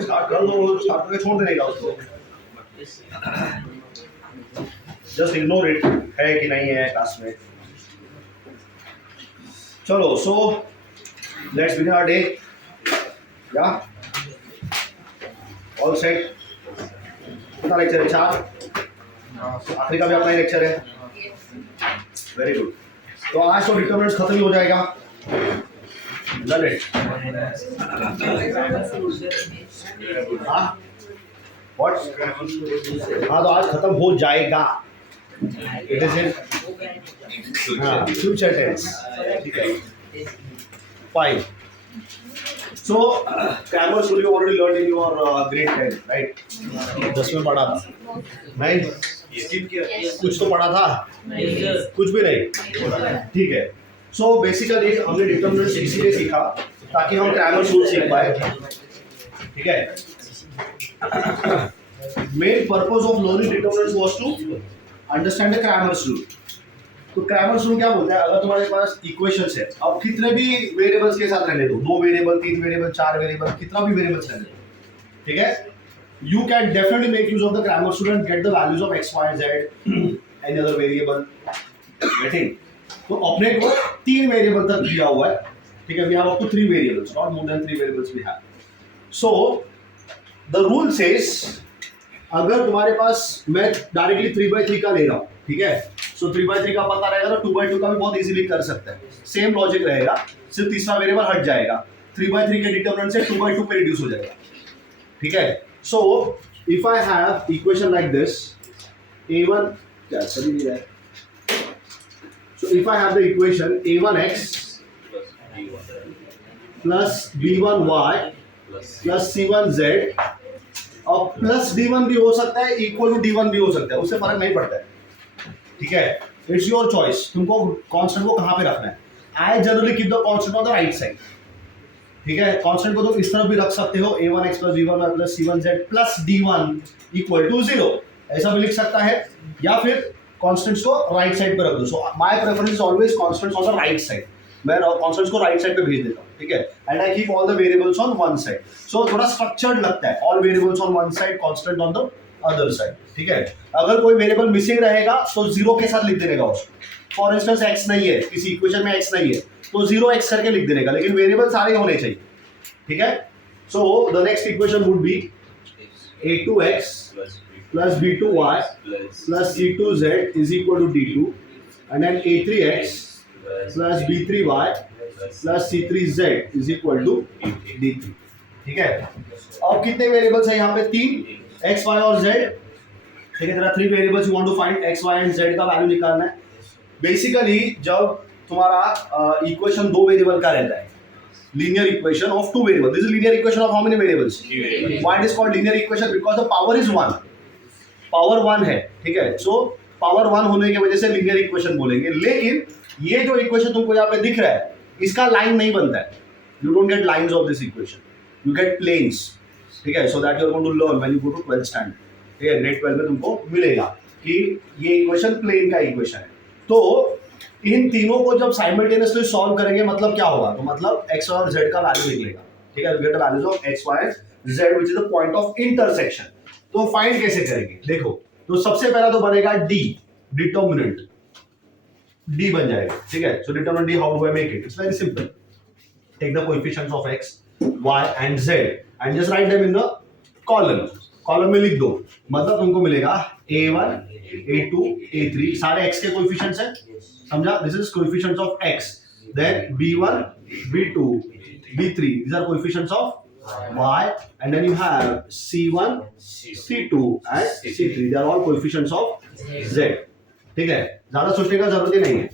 Start कर दो, start करके छोड़ देने का उसको, जस्ट इग्नोर इट, है कि नहीं है क्लास में। चलो, so let's begin our day. या ऑल सेट? कितना लेक्चर है? 4। आखिरी का भी अपना ही लेक्चर है। Very good. तो आज तो डिटरमिनेंट्स खत्म ही हो जाएगा। Done it. हाँ व्हाट? हाँ तो आज खत्म हो जाएगा। It is in future tense. ठीक है, fine. So, Cramer's rule you already learned in your grade 10, right? 10 में पढ़ा था, नहीं? कुछ तो पढ़ा था? कुछ भी नहीं? ठीक है। So basically हमने डिटरमिनेंट्स इसीलिए सीखा ताकि हम Cramer's rule सीख पाए। ठीक है? Main purpose of learning determinants was to understand the Cramer's rule. तो क्रैमर्स रूल क्या बोलता है? अगर तुम्हारे पास इक्वेशंस है, अब कितने भी वेरिएबल्स के साथ रहने दो, 2 वेरिएबल, 3 वेरिएबल, 4 वेरिएबल, कितना भी वेरिएबल्स रहने दो, ठीक है, you can definitely make use of the Cramer's rule and get the values of x y z any other variable. Getting? तो अपने को 3 वेरिएबल तक दिया हुआ है, ठीक है, we have up to 3 variables, not more than 3 variables we have. So the rule says अगर तुम्हारे पास, मैं डायरेक्टली 3/3 का ले रहा हूं, ठीक है, सो 3/3 का पता रहेगा तो 2/2 का भी बहुत इजीली कर सकते हैं। सेम लॉजिक रहेगा, सिर्फ तीसरा वेरिएबल हट जाएगा, 3/3 के डिटरमिनेंट से 2/2 पे रिड्यूस हो जाएगा। ठीक है, so if I have equation like this, a1 क्या सभी नहीं है, so if I have the equation a1x plus b1y plus c1z, और प्लस d1 भी हो सकता है, इक्वल टू d1 भी हो सकता है, उससे फर्क नहीं पड़ता है। ठीक है, इट्स योर चॉइस, तुमको कांस्टेंट को कहां पे रखना है। I generally keep the constant on the right side. ठीक है, कांस्टेंट को तुम इस तरफ भी रख सकते हो, a1x plus b1y plus c1z plus d1 equal to 0, ऐसा भी लिख सकता है, या फिर कांस्टेंट्स को राइट साइड पे रख दो। So my preference is always constants on the right side, मैं कांस्टेंट्स को राइट साइड पे भेज देता हूं। ठीक है, and I keep all the variables on one side, so थोड़ा स्ट्रक्चर्ड लगता है, all variables on one side, constant on the other side. ठीक है, अगर कोई वेरिएबल मिसिंग रहेगा तो 0 के साथ लिख देने का उसको। फॉर इंस्टेंस x नहीं है, किसी इक्वेशन में x नहीं है तो 0x करके लिख देने का, लेकिन वेरिएबल सारे होने चाहिए। ठीक है, so the next equation would be a2x plus b2y plus c2z is equal to d2, and then a3x plus b3y plus c3z is equal to d3। ठीक है, अब कितने वेरिएबल्स है यहाँ पे? 3, x y और z। ठीक है, there are 3 variables, you want to find x y and z का वैल्यू निकालना है। बेसिकली जब तुम्हारा इक्वेशन 2 वेरिएबल का रहता है, linear equation of 2 variable, this is linear equation of how many variables? Why it is called linear equation? Because the power is 1, power 1 है। ठीक है, सो पावर 1 होने की वजह से लीनियर इक्वेशन बोलेंगे। लेकिन ये जो इक्वेशन तुमको यहाँ पे दिख रहा है, इसका लाइन नहीं बनता है, you don't get lines of this equation, you get planes. ठीक है, so that you are going to learn when you go to 12th standard. ठीक है, ग्रेड 12 में तुमको मिलेगा कि ये इक्वेशन प्लेन का इक्वेशन है। तो इन तीनों को जब साइमल्टेनियसली सॉल्व करेंगे मतलब क्या होगा? तो मतलब x और z का वैल्यू निकलेगा। ठीक है, get the values of x y z which is the point of intersection. तो फाइंड कैसे करेंगे? देखो, तो सबसे पहला तो बनेगा d, डिटरमिनेंट d बन जाएगा। ठीक है, so determinant d, how do I make it? It's very simple, take the coefficients of x y and z and just write them in the column. Column में लिख दो, मतलब तुमको मिलेगा a1 a2 a3, सारे x के coefficients हैं, समझा? This is coefficients of x, then b1 b2 b3, these are coefficients of y, and then you have c1 c2 and c3, they are all coefficients of z। ठीक है, ज्यादा सोचने का जरूरत ही नहीं है।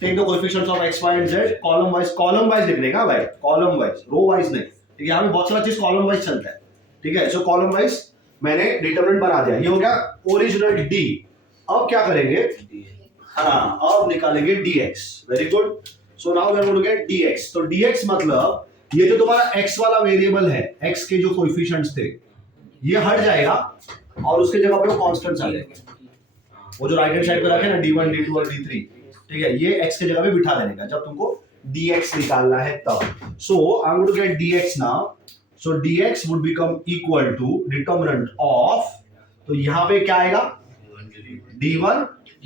Take the coefficients of x y and z, column wise लिखने का भाई, कॉलम वाइज, रो वाइज नहीं। ठीक है, यहाँ पे बहुत सारा चीज कॉलम वाइज चलता है। ठीक है, सो कॉलम वाइज मैंने डिटरमिनेंट बना दिया, ये हो गया ओरिजिनल d। अब क्या करेंगे? हाँ, अब निकालेंगे dx। Very good, so now we are going to get dx। तो dx मतलब ये जो तुम्हारा x वाला वेरिएबल है, x के जो कोएफिशिएंट्स थे ये हट जाएगा और उसके जगह पे वो कांस्टेंट्स आ जाएंगे, वो जो राइट हैंड साइड पे रखे ना d1 d2 और d3। ठीक है, ये x के जगह पे बिठा देने का जब तुमको dx निकालना है तब। So I am going to get dx now. So dx would become equal to determinant of, तो यहां पे क्या आएगा, d1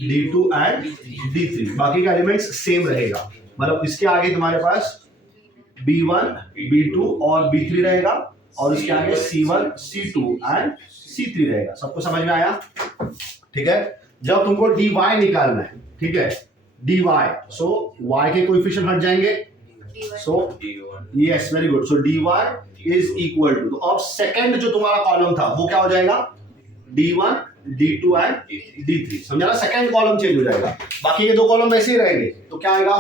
d2 एंड d3, बाकी का एलिमेंट्स सेम रहेगा, मतलब इसके आगे तुम्हारे पास b1 b2 और b3 रहेगा, और इसके आगे c1 c2 एंड c3 रहेगा। सबको समझ में आया? ठीक है। जब तुमको dy निकालना है, ठीक है, dy, सो y के कोएफिशिएंट हट जाएंगे, so yes very good, so dy is equal to, तो अब सेकंड जो तुम्हारा कॉलम था वो क्या हो जाएगा, d1 d2 एंड d3, समझा ना, सेकंड कॉलम चेंज हो जाएगा, बाकी के दो कॉलम वैसे ही रहेंगे, तो क्या आएगा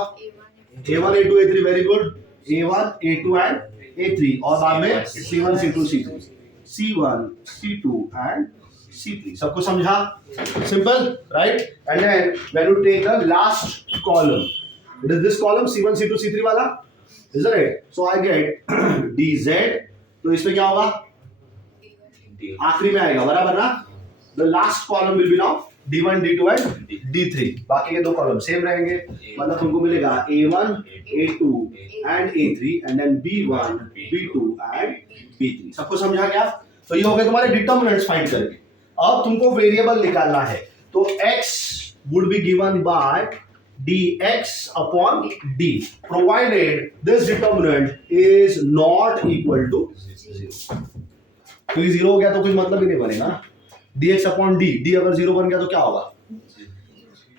a1 a2 a3, very good, a1 a2 and a3, और बाद में c1 c2 c3, c1 c2 and c3, सबको समझा? Simple, right? And then when you take the last column, it is this column c1 c2 c3 वाला, is it? So I get dz, तो इसमें क्या होगा, आखिरी में आएगा, बराबर ना, the last column will be now d1 d2 and d3, बाकी के दो कॉलम सेम रहेंगे, मतलब तुमको मिलेगा a1 a2 and a3 and then b1 b2 and b3, सबको समझा क्या? तो ये हो गए तुम्हारे डिटर्मिनेंट्स फाइंड करके। अब तुमको वेरिएबल निकालना है, तो x would be given by dx upon d provided this determinant is not equal to 0, क्योंकि 0 हो गया तो कुछ मतलब ही नहीं बनेगा ना, dx upon d, d अगर 0 बन गया तो क्या होगा,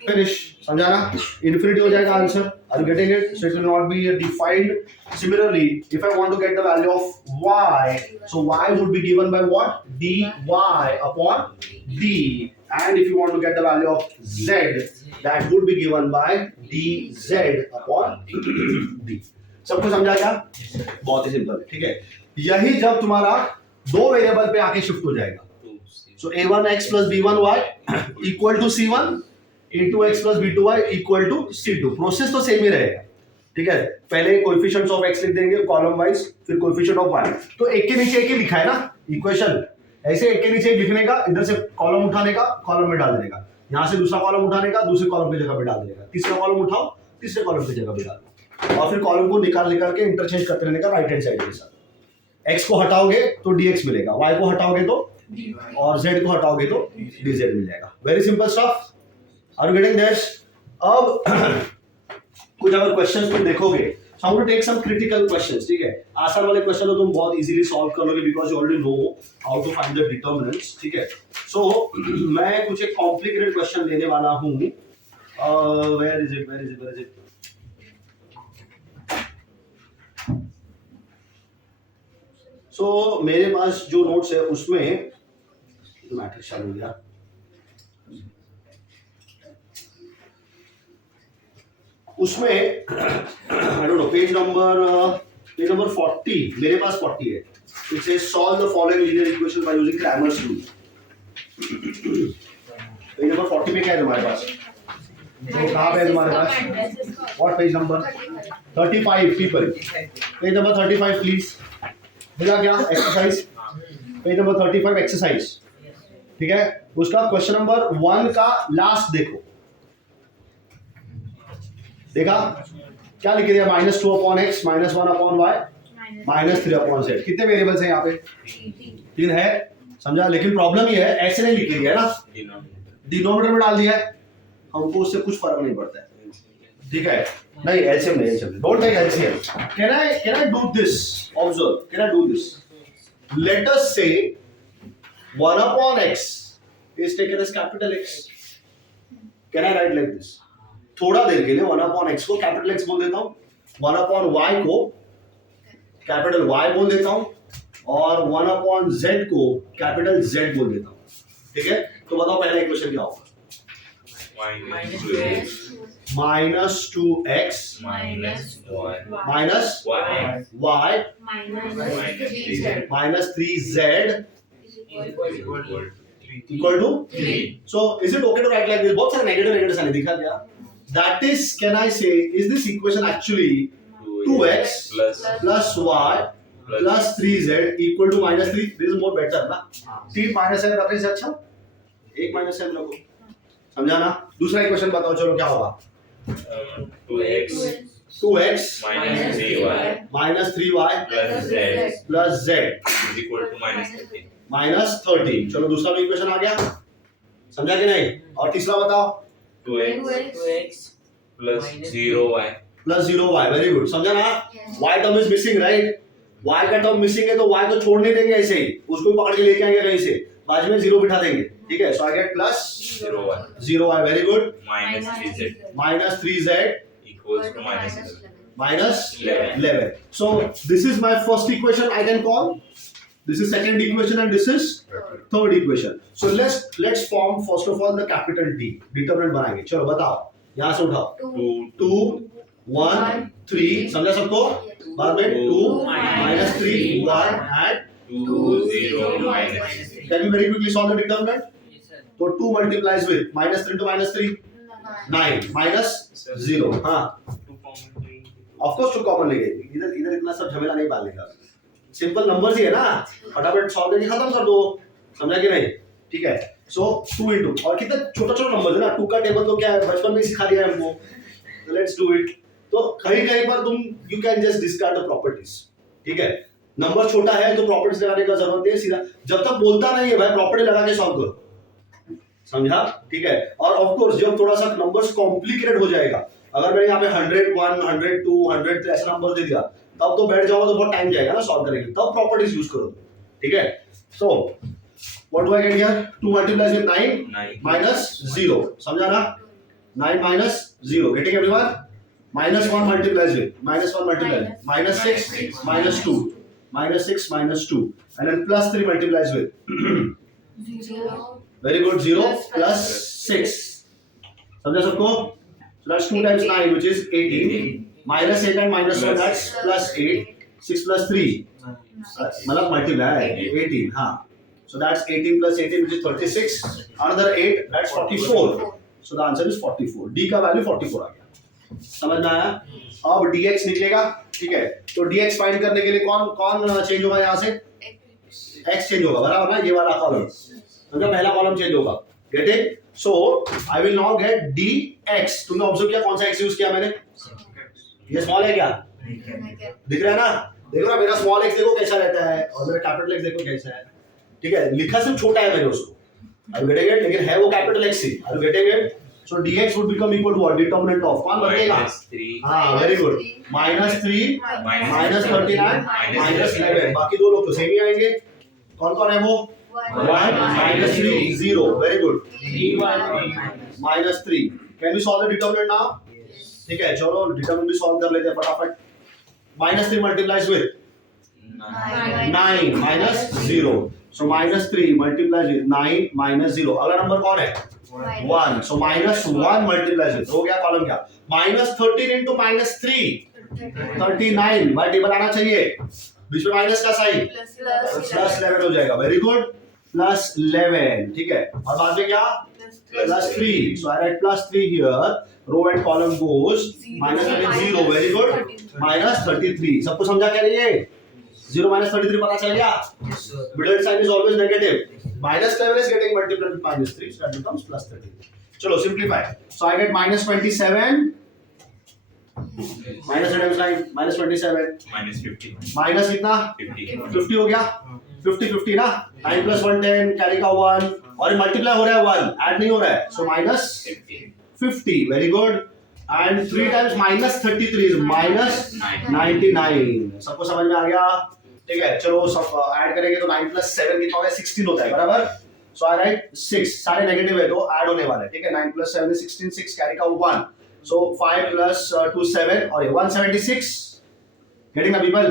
फिनिश, समझा ना, इन्फिनिटी हो जाएगा answer, are you getting it? So it will not be defined. Similarly if I want to get the value of y, so y would be given by what, dy upon d, and if you want to get the value of z, that would be given by dz upon d, सबको समझा क्या? बहुत ही simple है, ठीक है। यही जब तुम्हारा दो वेरिएबल पे आके शिफ्ट हो जाएगा, so a1x plus b1y equal to c1, a2x plus b2y equal to c2, process तो सेम ही रहेगा, ठीक है। पहले कोएफिशिएंट्स ऑफ x लिख देंगे कॉलम वाइज, फिर कोएफिशिएंट ऑफ y, तो एक के नीचे एक ही लिखा है ना इक्वेशन, ऐसे एक के नीचे एक लिखने का, इधर से कॉलम उठाने का, कॉलम में डाल देने का, यहां से दूसरा कॉलम उठाने का, दूसरे कॉलम की जगह पे डाल देने का, तीसरा कॉलम उठाओ, तीसरे कॉलम की जगह पे डालो, और फिर कॉलम को निकाल के इंटरचेंज करते रहने का राइट हैंड साइड के साथ। x को हटाओगे तो dx मिलेगा, y को हटाओगे तो, और z को हटाओगे तो dz मिल जाएगा। Very simple stuff, are you getting this? अब कुछ अगर क्वेश्चंस तुम देखोगे, so I want to take some critical questions, ठीक है। आसान वाले क्वेश्चन तो तुम बहुत इजीली सॉल्व कर लोगे because you already know how to find the determinants, ठीक है। सो मैं कुछ एक कॉम्प्लिकेटेड क्वेश्चन लेने वाला हूं, वेयर इज इट, सो मेरे पास जो नोट्स है उसमें मैट्रिक्स चालू हो गया, उसमें I don't know page number 40, मेरे पास 40 है, it says solve the following linear equation by using Cramer's rule. Page number 40 में क्या है तुम्हारे पास, तो कहां पे है तुम्हारे पास, what page number 35 people, page number 35 please, मिला क्या एक्सरसाइज, पेज नंबर 35 एक्सरसाइज, ठीक है। उसका क्वेश्चन नंबर 1 का लास्ट देखो, देखा क्या लिख दिया, -2 upon x, -1 upon y, -3 upon z, कितने वेरिएबल्स हैं यहाँ पे, 3 है, समझा। लेकिन प्रॉब्लम ये है ऐसे नहीं लिख दिया है ना, डिनोमिनेटर में डाल दिया है, हमको उससे कुछ फर्क नहीं पड़ता है, ठीक है। नहीं एलसीएम नहीं, don't take LCM. Can I do this, observe, can I do this, let us say 1 upon x is taken as capital X, can I write like this, थोड़ा देर के लिए 1 upon x को कैपिटल X बोल देता हूं, 1 upon y को capital Y बोल देता हूं, और 1 upon z को कैपिटल Z बोल देता हूं, ठीक है। तो बताओ पहला इक्वेशन क्या होगा, -2x minus y minus 3z equal to 3. So is it okay to write like this? बहुत सारे नेगेटिव आने दिखा क्या? That is, can I say, is this equation actually 2x plus y plus 3z equal to -3? This is more better ना? 3 minus है रखने से अच्छा 1 माइनस है लोगों, समझा ना। दूसरा इक्वेशन बताओ, चलो क्या होगा, 2x 2x minus 3y minus 3y plus z plus z is equal to minus 13. minus 13. चलो दूसरा भी इक्वेशन आ गया, समझा कि नहीं? और तीसरा बताओ 2x plus 0y plus 0y, very good, समझा ना? y term is missing, right? y का टर्म मिसिंग है तो y को छोड़ नहीं देंगे ऐसे ही, उसको भी पकड़ के लेके आएंगे कहीं से, बाद में 0 बिठा देंगे, ठीक है? So I get plus 0y, very good, minus 3z minus 3z equals to minus 11. minus 11. 11. So this is my first equation I can call. This is second equation and this is third equation. So let's form first of all the capital D. Determinant बनाएंगे. चलो बताओ. यहाँ से उठाओ. 2 1 3 समझा सबको? बाद में 2 minus 3 1 and 2 0 minus 3. can you very quickly solve the determinant? So 2 multiplies with minus 3 to minus 3 9 minus 0. हाँ. 2 common to of course two common लेंगे, इधर इतना सब झमेला नहीं पालने का, सिंपल नंबर्स ही है ना, फटाफट सॉल्व करके खत्म कर दो, समझा कि नहीं? ठीक है. सो 2 into और कितना छोटा छोटा नंबर है ना, 2 का टेबल तो क्या है, बचपन में ही सिखा दिया है हमको, तो लेट्स डू इट. तो कहीं कहीं पर तुम you can just discard the properties, ठीक है? नंबर छोटा है तो प्रॉपर्टीज लगाने का जरूरत नहीं है, सीधा जब तक बोलता नहीं है भाई प्रॉपर्टी लगा के सॉल्व करो, समझा? ठीक है. और ऑफ कोर्स जब थोड़ा सा नंबर्स कॉम्प्लिकेटेड हो जाएगा, अगर मैंने यहाँ पे 101 102 100 ऐसा नंबर दे दिया, तब तो बैठ जाओगे तो बहुत टाइम जाएगा ना सॉल्व करने के लिए, तब प्रॉपर्टीज यूज करो, ठीक है? So what do I get here? 2 multiplies with 9 minus 0, समझा ना? 9 minus 0, getting everyone? minus 1 multiplies with minus 6 minus 2 minus 2 and then plus 3 multiplies with 0 very good 0 plus 6, समझा सबको? So that's 2 times 9 which is 18 minus 8 and minus 1 that's plus 8 6 plus 3 मतलब multiply 18, हाँ. So that's 18 plus 18 which is 36, another 8 that's 44. So the answer is 44. D का value 44 आ गया, समझ में आया? अब dx निकलेगा, ठीक है? तो dx फाइंड करने के लिए कौन चेंज होगा यहाँ से? x चेंज होगा, बराबर ना? ये वाला कॉलम, समझा? पहला कॉलम चेंज होगा, get it? So I will now get dx. तुमने ऑब्जर्व किया कौन सा x यूज किया मैंने? ये स्मॉल है क्या? दिख रहा है ना? देखो ना, मेरा स्मॉल x देखो कैसा रहता है और मेरा कैपिटल x देखो कैसा है, ठीक है? लिखा सिर्फ छोटा है मैंने उसको, आर यू गेटिंग इट? लेकिन है वो कैपिटल x ही, are you getting it? So dx would become equal to what? Determinant of कौन बदलेगा? हाँ, very good. minus 3 minus 39 minus 11, बाकी दो लोग तो सेम ही आएंगे. कौन कौन है वो? 1 minus 3 0, very good. minus 3. Can we solve the determinant now? ठीक है, चलो determinant भी solve कर लेते हैं फटाफट. minus 3 multiplies with 9 minus 0. So minus 3 multiplies with 9 minus 0. अगला नंबर कौन है? 1. So minus 1 multiplies with, हो गया कॉलम क्या? minus 13 into minus 3 39, भाई टेबल आना चाहिए, बीच में माइनस का साइन, प्लस 11 हो जाएगा, वेरी गुड, प्लस 11, ठीक है? और बाद में क्या? Plus 3. So I write plus 3 here, row and column goes minus 0, very good, minus 33. सबको समझा क्या रही है? 0 minus 33 पता चल गया? Middle sign is always negative. Minus 11 is getting multiplied with minus 3, so that becomes plus 30. चलो simplify. So I get minus 27 minus 9 minus 27 minus 50 minus कितना? 50 हो गया, 50 ना, 9 plus 1 10, carry का 1 और ये multiply हो रहा है 1, add नहीं हो रहा है, so minus 50, very good. And 3 times minus 33 is minus 99. सबको समझ में आ गया? ठीक है, चलो सब ऐड करेंगे तो 9 plus 7 कितना होगा? 16 होता है, बराबर? So I write 6, सारे नेगेटिव है तो ऐड होने वाले, ठीक है? 9 plus 7 is 16, 6 कैरी का 1, so 5 plus 2 7 और ये 176. गेटिंग ना पीपल?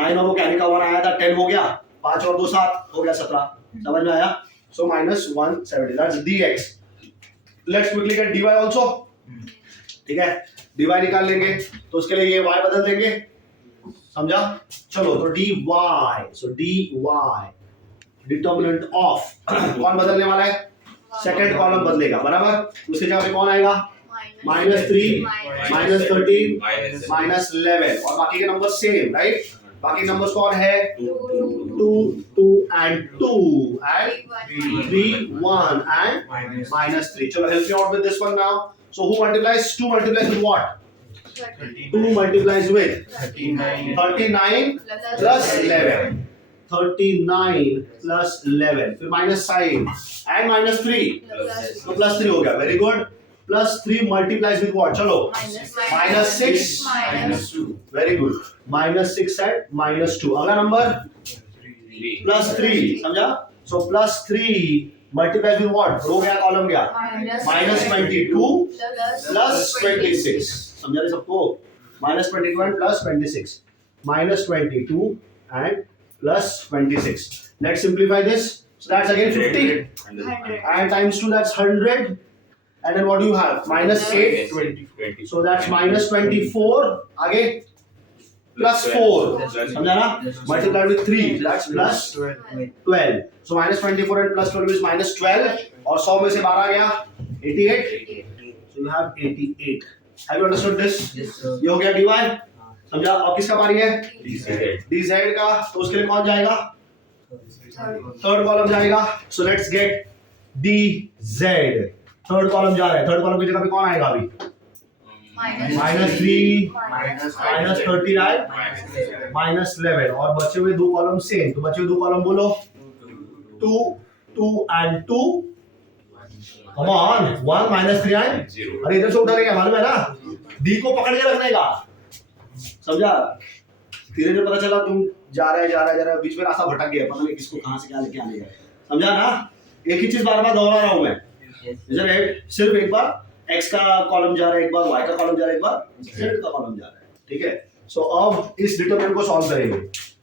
9 और वो कैरी का 1 आया था, 10 हो गया, 5 और 2 7 हो गया 17, समझ में आया? So minus 170, that's dx. Let's quickly get dy also, ठीक है? dy निकाल लेंगे तो उसके लिए ये y बदल देंगे, समझा? चलो तो dy, so dy determinant of कौन बदलने वाला है? सेकंड कॉलम बदलेगा, बराबर? उसके जगह पे कौन आएगा? minus 3 minus 13 minus 11 और बाकी के नंबर सेम, राइट? बाकी नंबर्स कौन है? 2 2 and 2 and 3 1 and minus 3. चलो help me out with this one now. So who multiplies? 2 multiplies with what? 2 multiplies with 39 39 plus 11. 39 plus 11. फिर minus sign and minus 3. तो plus 3 हो गया. Very good. Plus 3 multiplies with what? चलो. Minus 6. minus 2 Very good. Minus 6 and minus 2. अगला number 3 plus 3. समझा? So plus 3 multiplies with what? रो गया column गया. Minus 22 plus 26. समझा रहे सबको? Minus 22 and plus 26. Minus 22 and plus 26. Let's simplify this. So that's again 50. 100 And times 2, that's 100. And then what do you have? Minus 8. 20 So that's minus 24. Again, plus 4. समझा ना? Multiplied with 3. So that's plus 12. So minus 24 and plus 12 is minus 12. और 100 में से 12 गया 88. So you have 88. Have you understood this? ये हो गया dy. समझा? अब किसका बारी है? dz का. तो उसके लिए कौन जाएगा? थर्ड कॉलम जाएगा. So let's get dz. Third column जा रहा है. थर्ड कॉलम की जगह पे कौन आएगा अभी? minus 3 minus 39 minus 11 और बचे हुए दो कॉलम सेम. तो बचे हुए दो कॉलम बोलो 2 2 and 2. Come on, 1 minus 3 and 0 अरे इधर से उठा लेंगे मालूम है ना. डी को पकड़ के रखने का. समझा? धीरे धीरे पता चला तुम जा रहे बीच में रास्ता भटक गया. पता नहीं किसको कहां से क्या लेके आने गए. समझा ना? एक ही चीज बार बार दोहरा रहा हूं मैं. सिर्फ एक बार x का कॉलम जा रहा है, एक बार y का कॉलम जा रहा है, एक बार z का कॉलम जा रहा है. ठीक है. सो अब इस डिटरमिनेंट को सॉल्व करेंगे.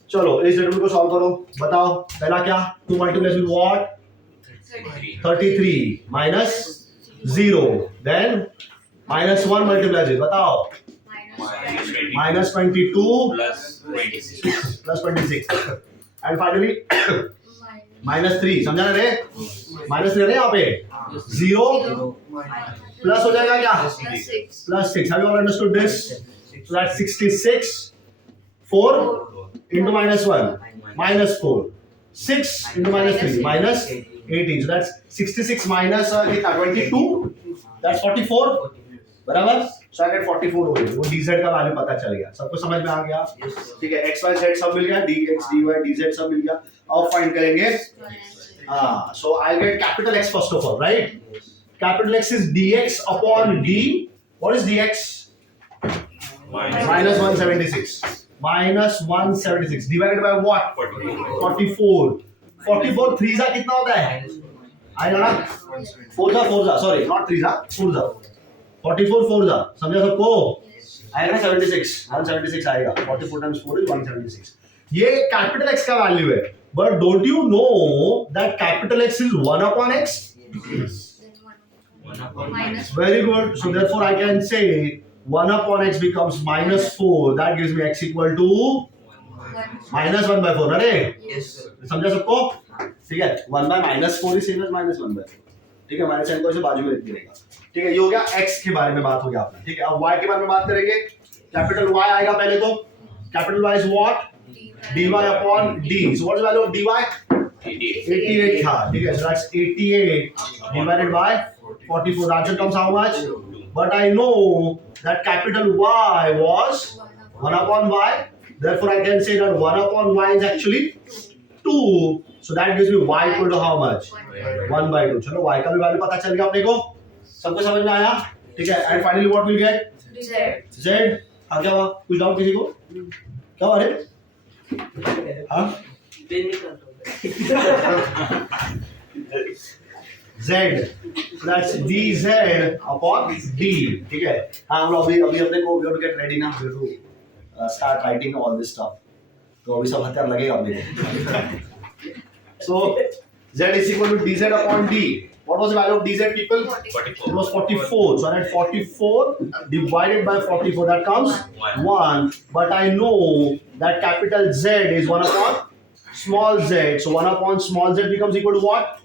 चलो इस डिटरमिनेंट को सॉल्व करो. बताओ पहला क्या? 2 multiplies with what? 33 minus 0. Then minus 1 multiplies with. बताओ. Minus 22 plus 26 plus 26. And finally minus 3. समझा ना रे? Minus 3 है यहाँ पे. 0 plus हो जाएगा क्या? Plus 6. Have you all understood this? So that's 66. 4 into minus 1. Minus 4. 6 into minus 3. Minus 18. So that's 66 minus 22. That's 44. बराबर. So I get 44 हो गया. वो dz का वैल्यू पता चल गया. सबको समझ में आ गया? ठीक है. x y z सब मिल गया. dx dy dz सब मिल गया. अब फाइंड करेंगे. हाँ. So I'll get capital X first of all, right? Capital X is dx upon d. What is dx? Minus 176. Minus 176 divided by what? 44. 44 3 जा कितना होता है? आएगा ना? 4 जा. Sorry, not 3 जा. 4 जा. 44 4 जा. समझा सबको? आएगा ना 76. 176 आएगा. 44 times 4 is 176. ये capital X का वैल्यू है. But don't you know that capital X is 1 upon X? Very good. So therefore I can say 1 upon X becomes minus 4. That gives me X equal to minus 1 by 4. अरे समझा सबको? ठीक है. 1 by minus 4 is same as minus 1 by 4. ठीक है. Minus sign को ऐसे बाजू में लिख देगा. ठीक है. ये हो गया X के बारे में बात हो गया आपने. ठीक है. अब Y के बारे में बात करेंगे. कैपिटल Y आएगा पहले तो. Capital Y is what? dy upon d. So what is the value of dy? 88 था. ठीक है. So that's 88 divided by 44. Answer comes how much? But I know that capital Y was 1 upon Y. Therefore I can say that 1 upon Y is actually 2. So that gives me Y equal to how much? 1 by 2. चलो Y का भी value पता चल गया अपने को. सबको समझ में आया? ठीक है. And finally what we'll get? Z. हाँ क्या हुआ? कुछ डाउट किसी को? क्या हुआ रे? हाँ? Z. So that's dz upon d. ठीक है. हाँ हम लोग अभी अपने को we have to get ready now. We have to start writing all this stuff. तो अभी सब हथियार लगेगा अपने को. So z is equal to dz upon d. What was the value of dz, people? 44. It was 44. So I had 44 divided by 44. That comes 1. But I know that capital Z is 1 upon small z. So 1 upon small z becomes equal to what?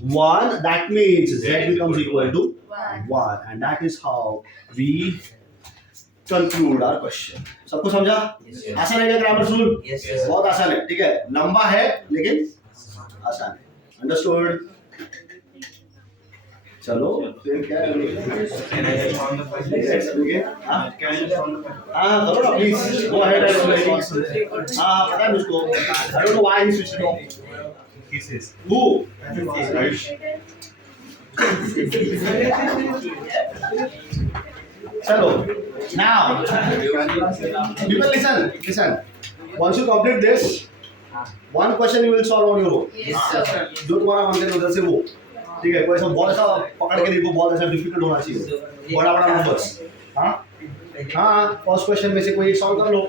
1. That means z becomes equal to 1. And that is how we conclude our question. सबको समझा? आसान है क्या grammar rule? बहुत आसान है. ठीक है. लंबा है लेकिन आसान है. Understood? चलो फिर क्या है? Can I just on the first? Let's begin. हाँ Can I just on the first? हाँ करो ना प्लीज गो अहेड एंड हाँ पता है मुझको I don't know why he switched off Kisses. Who चलो now people listen once you complete this one question you will solve on your own Yes, sir. जो तुम्हारा मन करे उधर से वो ठीक है कोई ऐसा बहुत ऐसा पकड़ के देखो बहुत ऐसा डिफिकल्ट होना चाहिए बड़ा बड़ा नंबर्स हाँ हाँ फर्स्ट क्वेश्चन में से कोई एक सॉल्व कर लो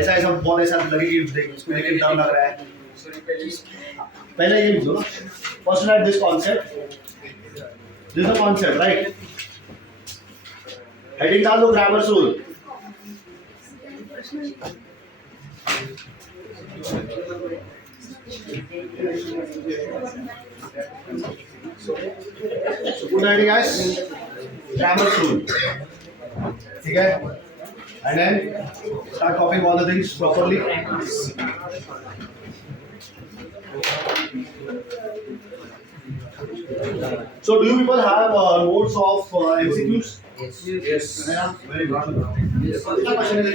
ऐसा ऐसा बहुत ऐसा लगे कि इसको लेके डर लग रहा है पहले ये बुझो first right this concept this the concept right heading डाल दो grammars rule So good idea guys grammar rule ठीक है and then start copying all the things properly so do you people have notes of MCQs Yes. very good कितना question है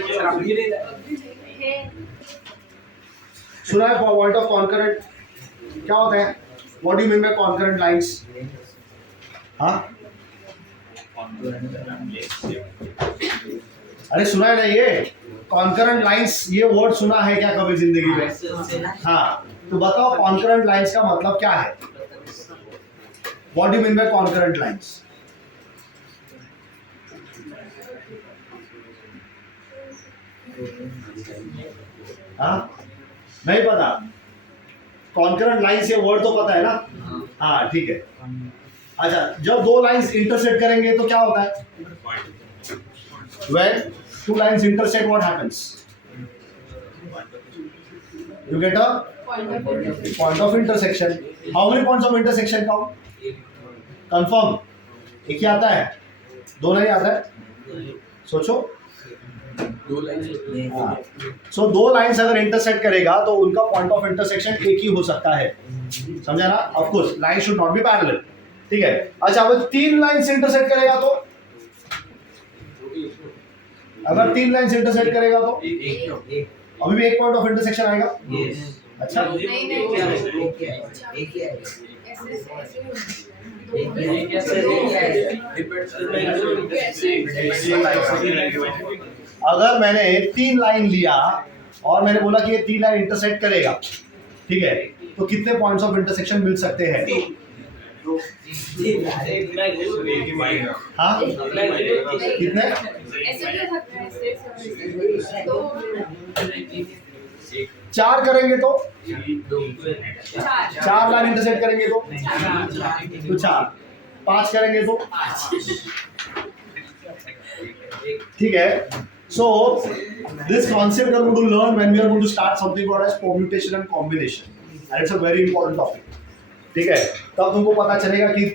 सुना है point of concurrent क्या होता है what do you mean by concurrent lines हाँ अरे सुना है ना ये कॉन्करेंट लाइंस ये वर्ड सुना है क्या कभी जिंदगी में हाँ तो बताओ कॉन्करेंट लाइंस का मतलब क्या है what do you mean by concurrent lines हाँ नहीं पता कॉन्करेंट लाइंस ये वर्ड तो पता है ना हाँ ठीक है अच्छा जब दो लाइंस इंटरसेक्ट करेंगे तो क्या होता है when two lines intersect what happens you get a point of intersection how many points of intersection count confirm एक ही आता है दो नहीं आता है सोचो हाँ सो दो लाइंस अगर इंटरसेक्ट करेगा तो उनका पॉइंट ऑफ इंटरसेक्शन एक ही हो सकता है समझा ना of course line should not be parallel ठीक है अच्छा अब तीन लाइंस इंटरसेक्ट करेगा तो अगर तीन लाइंस इंटरसेक्ट करेगा तो अभी भी एक पॉइंट ऑफ इंटरसेक्शन आएगा अच्छा अगर मैंने तीन लाइन लिया और मैंने बोला कि ये तीन लाइन इंटरसेक्ट करेगा ठीक है तो कितने पॉइंट्स ऑफ इंटरसेक्शन मिल सकते हैं हाँ कितने चार करेंगे तो चार लाइन इंटरसेक्ट करेंगे तो चार पांच करेंगे तो ठीक है so this concept we are going to learn when we are going to start something called as permutation and combination and it's a very important topic ठीक है तब तुमको पता चलेगा कि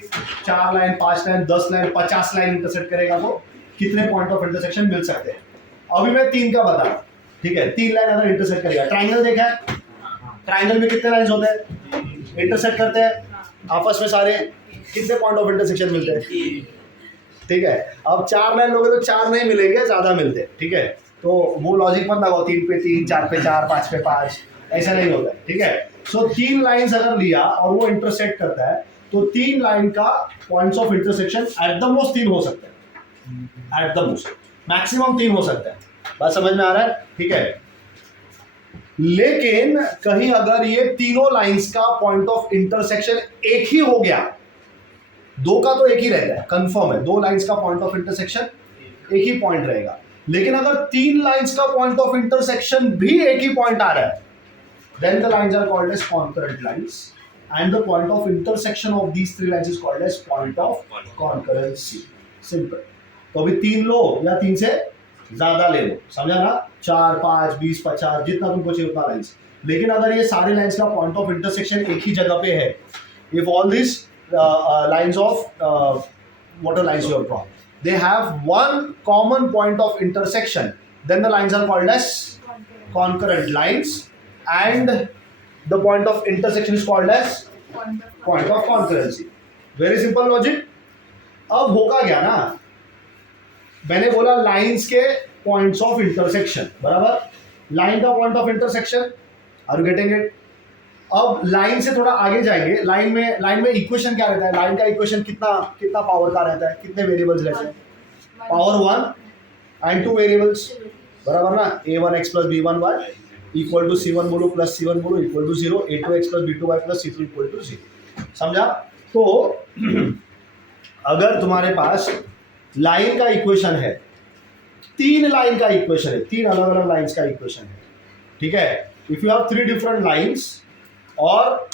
चार लाइन पांच लाइन 10 लाइन 50 लाइन इंटरसेक्ट करेगा तो कितने पॉइंट ऑफ इंटरसेक्शन मिल सकते हैं अभी मैं तीन का बता ठीक है तीन लाइन अगर इंटरसेक्ट करेगा ट्राइंगल देखा है ट्राइंगल में कितने लाइंस होते हैं इंटरसेक्ट करते हैं आपस में सारे कितने पॉइंट ऑफ इंटरसेक्शन मिलते हैं ठीक है अब चार लाइन लोगे तो चार नहीं मिलेंगे ज्यादा मिलते हैं ठीक है तो वो लॉजिक मत लगाओ तीन पे तीन चार पे चार पांच पे पांच ऐसा नहीं होता है ठीक है सो तीन लाइंस अगर लिया और वो इंटरसेक्ट करता है तो तीन लाइन का points of intersection at the most तीन हो सकता है एट द मोस्ट मैक्सिमम तीन हो सकता है बात समझ में आ रहा है ठीक है लेकिन कहीं अगर ये तीनों लाइंस का पॉइंट ऑफ इंटरसेक्शन एक ही हो गया दो का तो एक ही रहता है कंफर्म है दो लाइंस का पॉइंट ऑफ इंटरसेक्शन एक ही पॉइंट रहेगा लेकिन अगर तीन लाइंस का पॉइंट ऑफ इंटरसेक्शन भी एक ही पॉइंट आ रहा है then the lines are called as concurrent lines and the point of intersection of these three lines is called as point of concurrency simple तो अभी तीन लो या तीन से ज्यादा ले लो समझा ना 4 5 20 50 जितना तुमको चाहिए उतना लाइंस लेकिन अगर ये सारे लाइंस का पॉइंट ऑफ इंटरसेक्शन एक ही जगह पे है if all these lines of water lines you have drawn they have one common point of intersection then the lines are called as concurrent lines and the point of intersection is called as point of concurrency very simple logic अब होगा क्या ना, मैंने बोला lines के points of intersection, बराबर, line का point of intersection, are you getting it? अब लाइन से थोड़ा आगे जाएंगे, लाइन में इक्वेशन क्या रहता है, लाइन का इक्वेशन कितना कितना पावर का रहता है, कितने वेरिएबल्स रहते हैं, पावर 1 एंड 2 वेरिएबल्स, बराबर ना, a1x plus b1y equal to c1 बोलो प्लस c1 बोलो equal to 0, a2x plus b2y plus c2 equal to 0, समझा? तो अगर तुम्हारे पास लाइन का इक्वेशन है, 3 लाइन का इक्वेशन है, 3 अलग अलग लाइंस का इक्वेशन है, ठीक है, if you have 3 different lines, और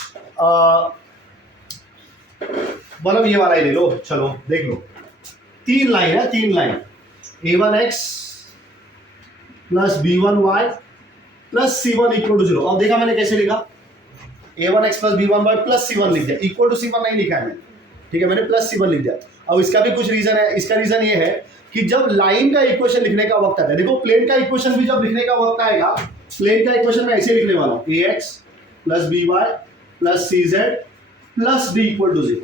मतलब ये वाला ही ले लो, चलो देख लो, 3 लाइन है, 3 line, a1x plus b1y plus c1 equal to 0। अब देखा मैंने कैसे लिखा, a1x plus b1y plus c1 लिख दिया, इक्वल टू c1 नहीं लिखा है मैंने, ठीक है, मैंने प्लस c1 लिख दिया। अब इसका भी कुछ रीजन है, इसका रीजन ये है कि जब लाइन का इक्वेशन लिखने का वक्त आता है, देखो प्लेन का इक्वेशन भी जब लिखने का वक्त आएगा, प्लेन का इक्वेशन मैं ऐसे लिखने वाला हूँ, ax plus by plus cz plus d equal to 0।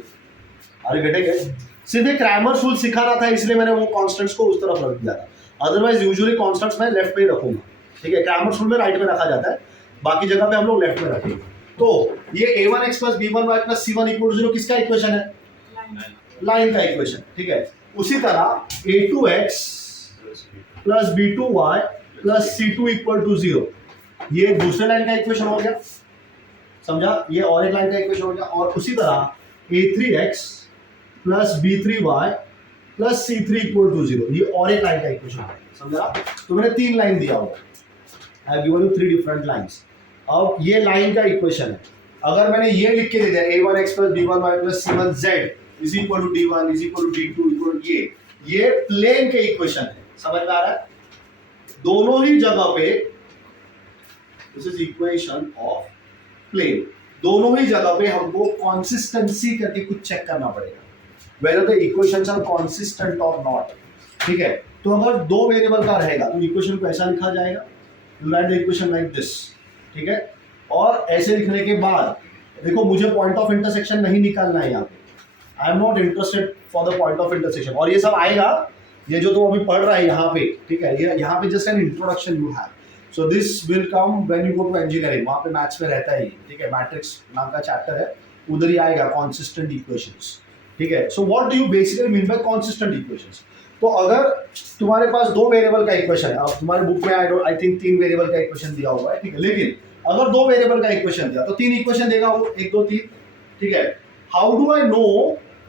अरे घटेगा, सिर्फ एक क्रैमर्स रूल सिखाना था, इसलिए मैंने वो कॉन्स्टेंट्स को उस तरफ रख दिया था, अदरवाइज यूजुअली कॉन्स्टेंट्स मैं लेफ्ट पे ही रखूंगा, ठीक है, क्रैमर्स रूल में राइट में रखा जाता है, बाकी जगह पे हम लोग लेफ्ट में रखेंगे। तो ये a1x plus b1y plus c1 equal to 0 किसका इक्वेशन है, लाइन का इक्वेशन, ठीक है। उसी तरह a2x plus b2y plus c2 equal to 0, ये दूसरे लाइन का इक्वेशन हो गया, समझा, ये और एक लाइन का इक्वेशन हो गया। और उसी तरह a3x plus b3y plus c3 equal to 0, ये और एक लाइन का इक्वेशन हो गया, समझा। तो मैंने 3 लाइन दिया होगा, I have given you 3 different lines. अब ये लाइन का इक्वेशन है, अगर मैंने ये लिख के दे दिया a1x plus b1y plus c1z is equal to d1 is equal to d2 equal to ये प्लेन के इक्वेशन है, समझ में आ रहा है? दोनों ही जगह पे this is equation of plane, दोनों ही जगह पे हमको कंसिस्टेंसी करके कुछ चेक करना पड़ेगा, whether the equations are consistent और नॉट, ठीक है। तो अगर 2 वेरिएबल का रहेगा तो इक्वेशन को ऐसा लिखा जाएगा, you right the equation like this, ठीक है। और ऐसे लिखने के बाद देखो, मुझे पॉइंट ऑफ इंटरसेक्शन नहीं निकालना है यहाँ पे, I am not interested for the point of intersection, और ये सब आएगा, ये जो तुम अभी पढ़ रहा है यहाँ पे, ठीक है, ये यहाँ पे just an introduction you have, so this will come when you go to engineering, वहाँ पे मैथ्स में रहता है, ठीक है, मैट्रिक्स नाम का चैप्टर है, उधर ही आएगा कॉन्सिस्टेंट इक्वेशंस, ठीक है। So what do you basically mean by consistent equations? तो अगर तुम्हारे पास 2 वेरिएबल का इक्वेशन है, अब तुम्हारे बुक में आई थिंक 3 वेरिएबल का इक्वेशन दिया हुआ है, ठीक है, लेकिन अगर 2 वेरिएबल का इक्वेशन दिया तो 3 इक्वेशन देगा वो, 1 2 3, ठीक है। How do I know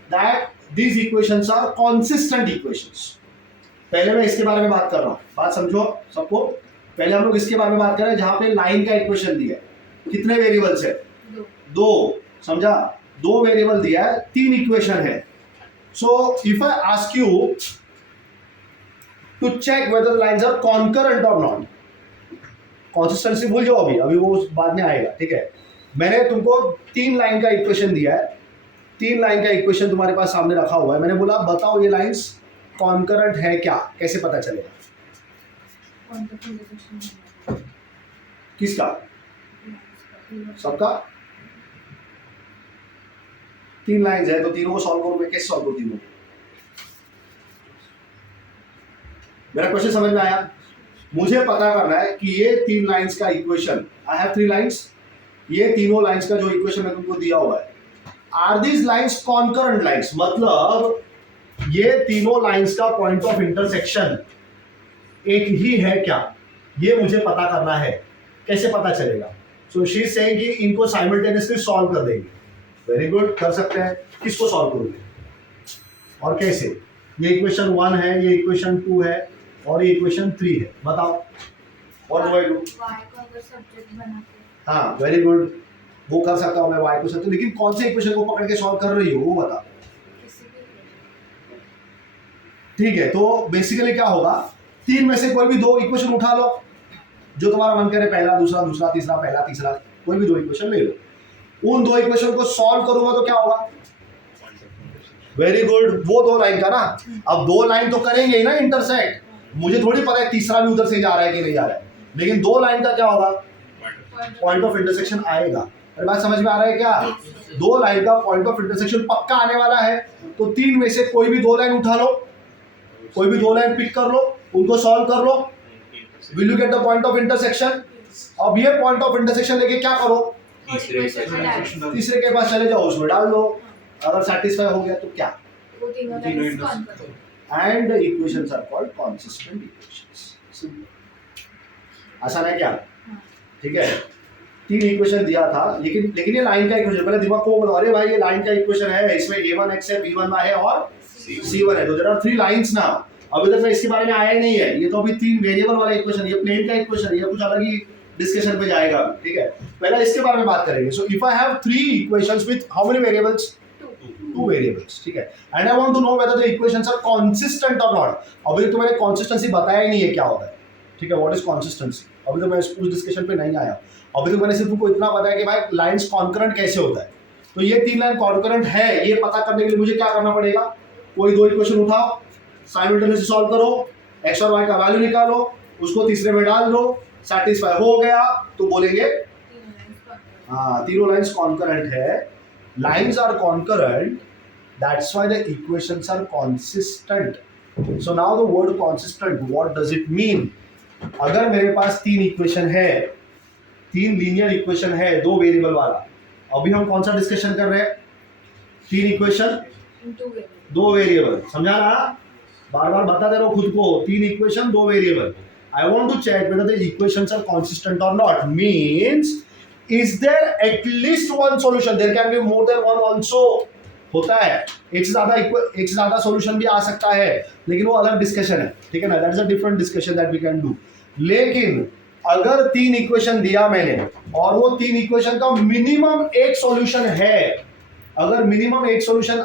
that these equations are consistent equations? पहले मैं इसके बारे में बात कर रहा हूँ, बात समझो सबको। पहले हम लोग इसके बारे में बात कर रहे हैं जहां पे लाइन का इक्वेशन दिया है, कितने वेरिएबल्स है, 2, समझा, 2 वेरिएबल दिया है, 3 इक्वेशन है। So if I ask you to check whether the lines are concurrent और नॉट, कंसिस्टेंसी भूल जाओ, अभी वो बाद में आएगा, ठीक है। मैंने तुमको 3 लाइन का इक्वेशन दिया है, 3 लाइन का इक्वेशन तुम्हारे पास सामने रखा हुआ है, मैंने बोला बताओ ये लाइंस कॉन्करेंट है क्या, कैसे पता चलेगा? किसका? सबका? 3 लाइंस है तो तीनों को सॉल्व करूं, मैं कैसे सॉल्व करूं तीनों? मेरा क्वेश्चन समझ में आया? मुझे पता करना है कि ये 3 लाइंस का इक्वेशन, आई हैव 3 लाइंस, ये तीनों लाइंस का जो इक्वेशन मैं तुमको दिया हुआ है, are these lines concurrent lines? मतलब ये तीनों लाइंस का पॉइंट ऑफ इंटरसेक्शन एक ही है क्या, ये मुझे पता करना है। कैसे पता चलेगा? सो शी इज सेइंग कि इनको साइमल्टेनियसली सॉल्व कर देंगे। वेरी गुड, कर सकते हैं। किसको सॉल्व करोगे और कैसे? ये इक्वेशन 1 है, ये इक्वेशन 2 है और ये इक्वेशन 3 है, बताओ। और y को अगर सब्जेक्ट बना के, हाँ वेरी गुड, वो कर सकता हूँ मैं y को सब्जेक्ट, लेकिन कौन से इक्वेशन को पकड़ के सॉल्व कर रही हो वो बता। ठीक है, तो बेसिकली क्या होगा, 3 में से कोई भी 2 इक्वेशन उठा लो जो तुम्हारा मन करे, पहला दूसरा, दूसरा तीसरा, पहला तीसरा, कोई भी 2 इक्वेशन ले लो। उन 2 इक्वेशन को सॉल्व करूंगा तो क्या होगा? वेरी गुड, वो 2 लाइन का ना, अब 2 लाइन तो करेंगे ही ना इंटरसेक्ट, मुझे थोड़ी पता है तीसरा भी उधर से जा रहा है कि नहीं जा रहा है, लेकिन 2 लाइन का क्या होगा? पॉइंट ऑफ इंटरसेक्शन आएगा। अरे बात समझ में आ रहा है क्या? दो लाइन का पॉइंट ऑफ इंटरसेक्शन पक्का आने वाला है, तो तीन में से कोई भी दो लाइन उठा लो, कोई भी दो लाइन पिक कर लो, उनको सॉल्व कर लो, will you get the point of intersection. अब ये पॉइंट ऑफ इंटरसेक्शन लेके क्या करो, तीसरे के पास चले जाओ, उसमें डाल दो, अगर सेटिस्फाई हो गया तो क्या, and the equations are called consistent equations. आसान है क्या? ठीक है, तीन इक्वेशन दिया था, लेकिन ये लाइन का इक्वेशन, पहले दिमाग को बोलो, अरे भाई ये लाइन का इक्वेशन है, इसमें a1x है, b1y है और c1 है, तो देयर आर थ्री लाइंस ना। अभी तक मैं इसके बारे में आया ही नहीं है, ये तो अभी तीन वेरिएबल वाला इक्वेशन, ये प्लेन का इक्वेशन, ये कुछ अलग ही डिस्कशन पे जाएगा, ठीक है। पहले इसके बारे में बात करेंगे। So if I have three equations with how many variables, two variables, ठीक है, and I want to know whether the equations are consistent और नॉट। अभी तो मैंने कंसिस्टेंसी बताया ही नहीं है क्या होता है, ठीक है, व्हाट इज कंसिस्टेंसी, अभी तो मैं उस डिस्कशन पे नहीं आया। अभी तो मैंने सिर्फ तुमको इतना बताया कि भाई लाइंस कॉन्करेंट कैसे होता है। तो ये तीन लाइन कॉन्करेंट है, ये पता करने के लिए मुझे क्या करना पड़ेगा, कोई दो इक्वेशन उठाओ, साइमल्टेनियसली सॉल्व करो, एक्स और वाई का वैल्यू निकालो, उसको तीसरे में डाल दो, सैटिस्फाई हो गया तो बोलेंगे हाँ तीनों लाइंस कॉन्करेंट है। Lines are concurrent, that's why the equations are consistent. So now the word consistent, what does it mean? अगर मेरे पास तीन इक्वेशन है, तीन लीनियर इक्वेशन है, दो वेरिएबल वाला, अभी हम कौन सा डिस्कशन कर रहे हैं? तीन इक्वेशन दो वेरिएबल, समझा ना? बार बार बता दे रहा हूं खुद को, तीन इक्वेशन दो variable. I want to check whether the equations are consistent और not, means is there at least one solution, there can be more than one also. होता है एक से ज्यादा सॉल्यूशन भी आ सकता है, लेकिन वो अलग डिस्कशन है, ठीक है ना, that is a different discussion that we can do. लेकिन अगर तीन इक्वेशन दिया मैंने और वो तीन इक्वेशन का मिनिमम एक सॉल्यूशन है, अगर मिनिमम एक सॉल्यूशन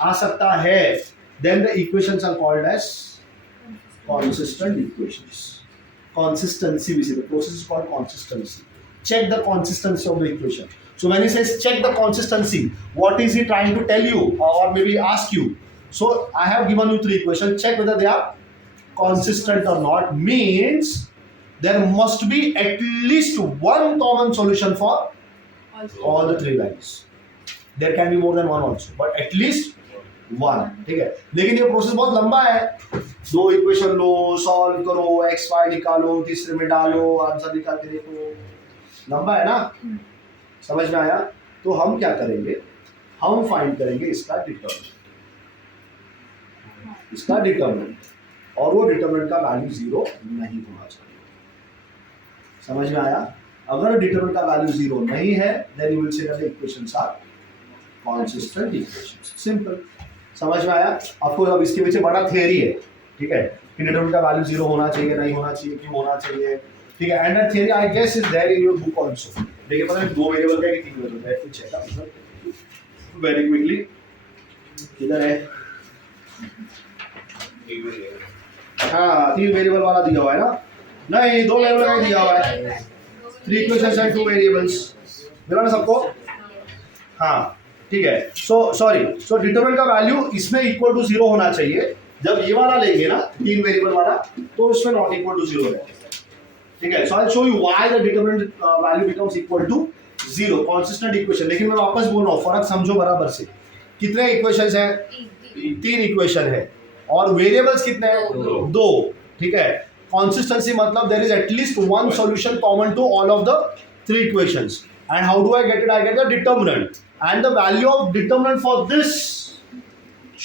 आ सकता है, then the equations are called as consistent equations. Consistency, we say the process is called consistency. Check the consistency of the equation. So when he says check the consistency, what is he trying to tell you or maybe ask you? So I have given you three equations, check whether they are consistent or not, means there must be at least one common solution for all the three lines. There can be more than one also, but at least one, ठीक है। लेकिन ये process बहुत लंबा है, दो equation लो, solve करो, x Y निकालो, तीसरे में डालो, आंसर निकाल के देखो, लंबा है ना? समझ में आया? तो हम क्या करेंगे, हम फाइंड करेंगे इसका डिटरमिनेंट, और वो डिटरमिनेंट का वैल्यू जीरो नहीं होना चाहिए। समझ में आया? अगर डिटरमिनेंट का वैल्यू जीरो नहीं है, then you will say that the equations are consistent equations. Simple, समझ में आया? आपको अब इसके पीछे बड़ा थियरी है, ठीक है, कि डिटरमिनेंट का वैल्यू जीरो होना चाहिए, नहीं होना चाहिए, क्यों होना चाहिए, ठीक है। And that theory I guess is there in your book also. देखिए पता है दो वेरिएबल का, तीन वेरिएबल का, कुछ चेक वेरी क्विकली, किधर है? हाँ तीन वेरिएबल वाला दिया हुआ है ना? नहीं, दो वेरिएबल का दिया हुआ है, three equations and two variables, मिला ना सबको? हाँ ठीक है। सो डिटरमिनेंट का वैल्यू इसमें इक्वल टू जीरो होना चाहिए। जब ये वाला लेंगे ना, तीन वेरिएबल वाला, तो इसमें नॉट इक्वल टू जीरो है, ठीक है। So I show you why the determinant value becomes equal to zero, consistent equation. लेकिन मैं वापस बोल रहा हूँ, फर्क समझो बराबर से। कितने इक्वेशंस हैं? तीन इक्वेशन है, और वेरिएबल्स कितने हैं? दो, ठीक है। कंसिस्टेंसी मतलब there is at least one solution common to all of the three equations. And how do I get it? I get the determinant, and the value of determinant for this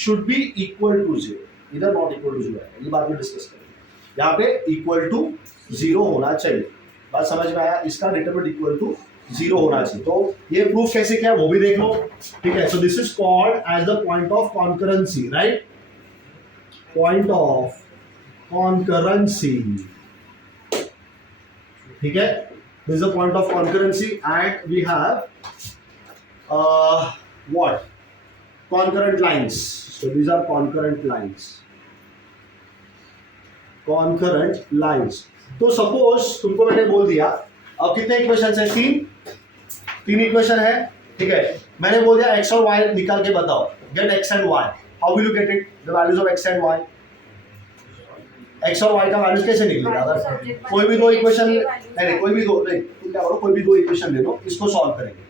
should be equal to zero. इधर not equal to zero है, ये बात में discuss करेंगे। यहाँ पे equal to zero होना चाहिए, बात समझ में आया? इसका determinant equal to zero होना चाहिए। तो ये प्रूफ कैसे किया वो भी देख लो, ठीक है। So this is called as the point of concurrency, right? Point of concurrency, ठीक है। This is a point of concurrency, and we have what? Concurrent lines. So these are concurrent lines. Concurrent lines. तो suppose तुमको मैंने बोल दिया, अब कितने equation है? तीन इक्वेशन है, ठीक है। मैंने बोल दिया x और y निकाल के बताओ, get x and y. How will you get it? The values of x and y. x और y का वैल्यूज कैसे निकलेगा? अगर कोई भी दो इक्वेशन, नहीं कोई भी दो, नहीं तुम क्या करो, कोई भी दो इक्वेशन ले लो, इसको सॉल्व करेंगे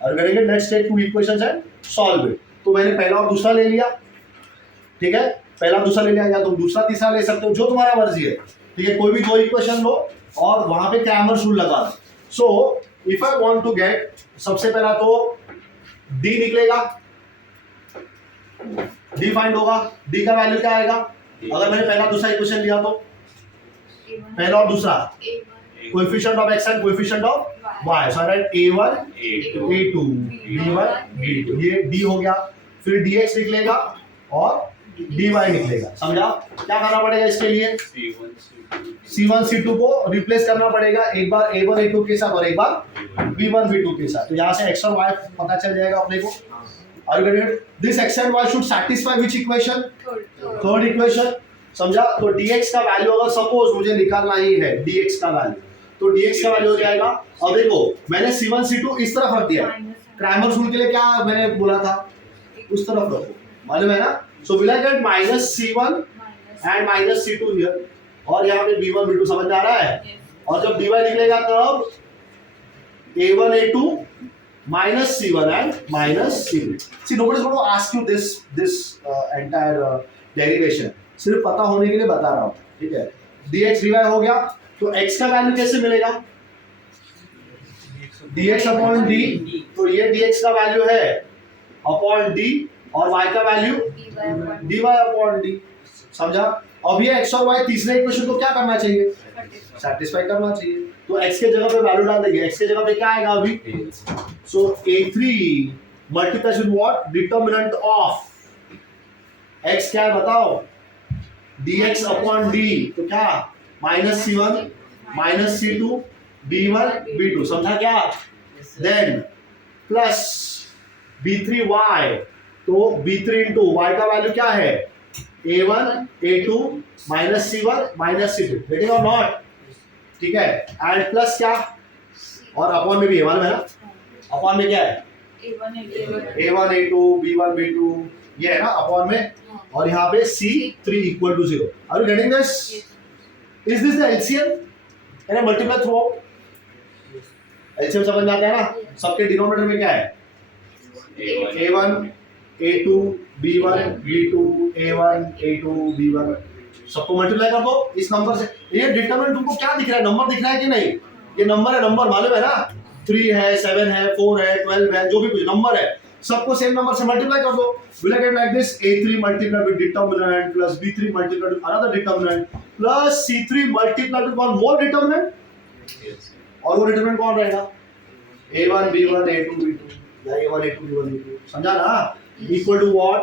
और करेंगे let's take two equations and solve it. तो मैंने पहला और दूसरा ले लिया, ठीक है, पहला दूसरा ले लिया, या तुम दूसरा तीसरा ले सकते हो, जो तुम्हारा मर्जी है, ठीक है। कोई भी दो इक्वेशन लो और वहां पे क्रैमर्स रूल लगा दो। So if I want to get, सबसे पहला तो डी निकलेगा, डी फाइंड होगा, डी का वैल्यू क्या आएगा, अगर मैंने पहला दूसरा इक्वेशन लिया तो पहला और दूसरा coefficient of x and coefficient of y, so right a1 a2 b1 b2, ये d हो गया, फिर dx निकलेगा और dy निकलेगा, समझा। क्या करना पड़ेगा इसके लिए, c1 c2 को रिप्लेस करना पड़ेगा, एक बार a1 a2 के साथ और एक बार b1 b2 के साथ। तो यहाँ से x और y पता चल जाएगा अपने को। Are you getting it? This x and y should satisfy which equation? Third equation, समझा। तो dx का वैल्यू अगर सपोज मुझे निकालना ही है dx का वैल्यू, तो dx का वैल्यू हो जाएगा, अब देखो मैंने c1 c2 इस तरफ रख दिया, क्रैमर्स रूल के लिए क्या मैंने बोला था, उस तरफ रखो, मालूम है ना। So will I get minus c1 and minus c2 here, और यहाँ पे b1 b2 समझ में आ रहा है। और जब dy निकलेगा तब a1 a2 minus c1 and minus c2. See, nobody is going to ask you this entire derivation. सिर्फ पता होने के लिए बता रहा हूँ, ठीक है। dx dy हो गया, तो x का वैल्यू कैसे मिलेगा, dx अपॉन d, तो ये dx का वैल्यू है अपॉन d, और y का वैल्यू dy अपॉन d, समझा। अब ये x और y तीसरे इक्वेशन को क्या करना चाहिए, सैटिस्फाई करना चाहिए। तो x के जगह पे वैल्यू डाल देंगे, x के जगह पे क्या आएगा अभी, सो a3 multiplies with what, determinant of x क्या है बताओ, dx अपॉन d, तो क्या minus c1 minus c2 b1 b2, समझा क्या। देन प्लस b3y, तो b3 इंटू y का वैल्यू क्या है a1 a2 minus c1 minus c2, getting और नॉट, ठीक है। एंड प्लस क्या, और अपॉन में भी a1 है ना, अपॉन में क्या है a1 a2 b1 b2, ये है ना अपॉन में, और यहाँ पे c3 equal to 0। Are you getting this, is this the LCM, can I multiply throughout, LCM समझ में आता है ना। सबके डिनोमिनेटर में क्या है a1 a2 b1 b2 a1 a2 b1, सबको मल्टीप्लाई कर दो इस नंबर से। ये डिटरमिनेंट तुमको क्या दिख रहा है, नंबर दिख रहा है कि नहीं, ये नंबर है, नंबर मालूम है ना, 3 है 7 है 4 है 12 है, जो भी कुछ नंबर है सबको सेम नंबर से मल्टीप्लाई कर दो। Will I get like this, a3 multiplied with determinant plus b3 multiplied with another determinant plus c3 multiplied with one more determinant, और वो डिटरमिनेंट कौन रहेगा, a1 b1 a2 b2 या a1 a2 b1 b2, समझा ना, equal to what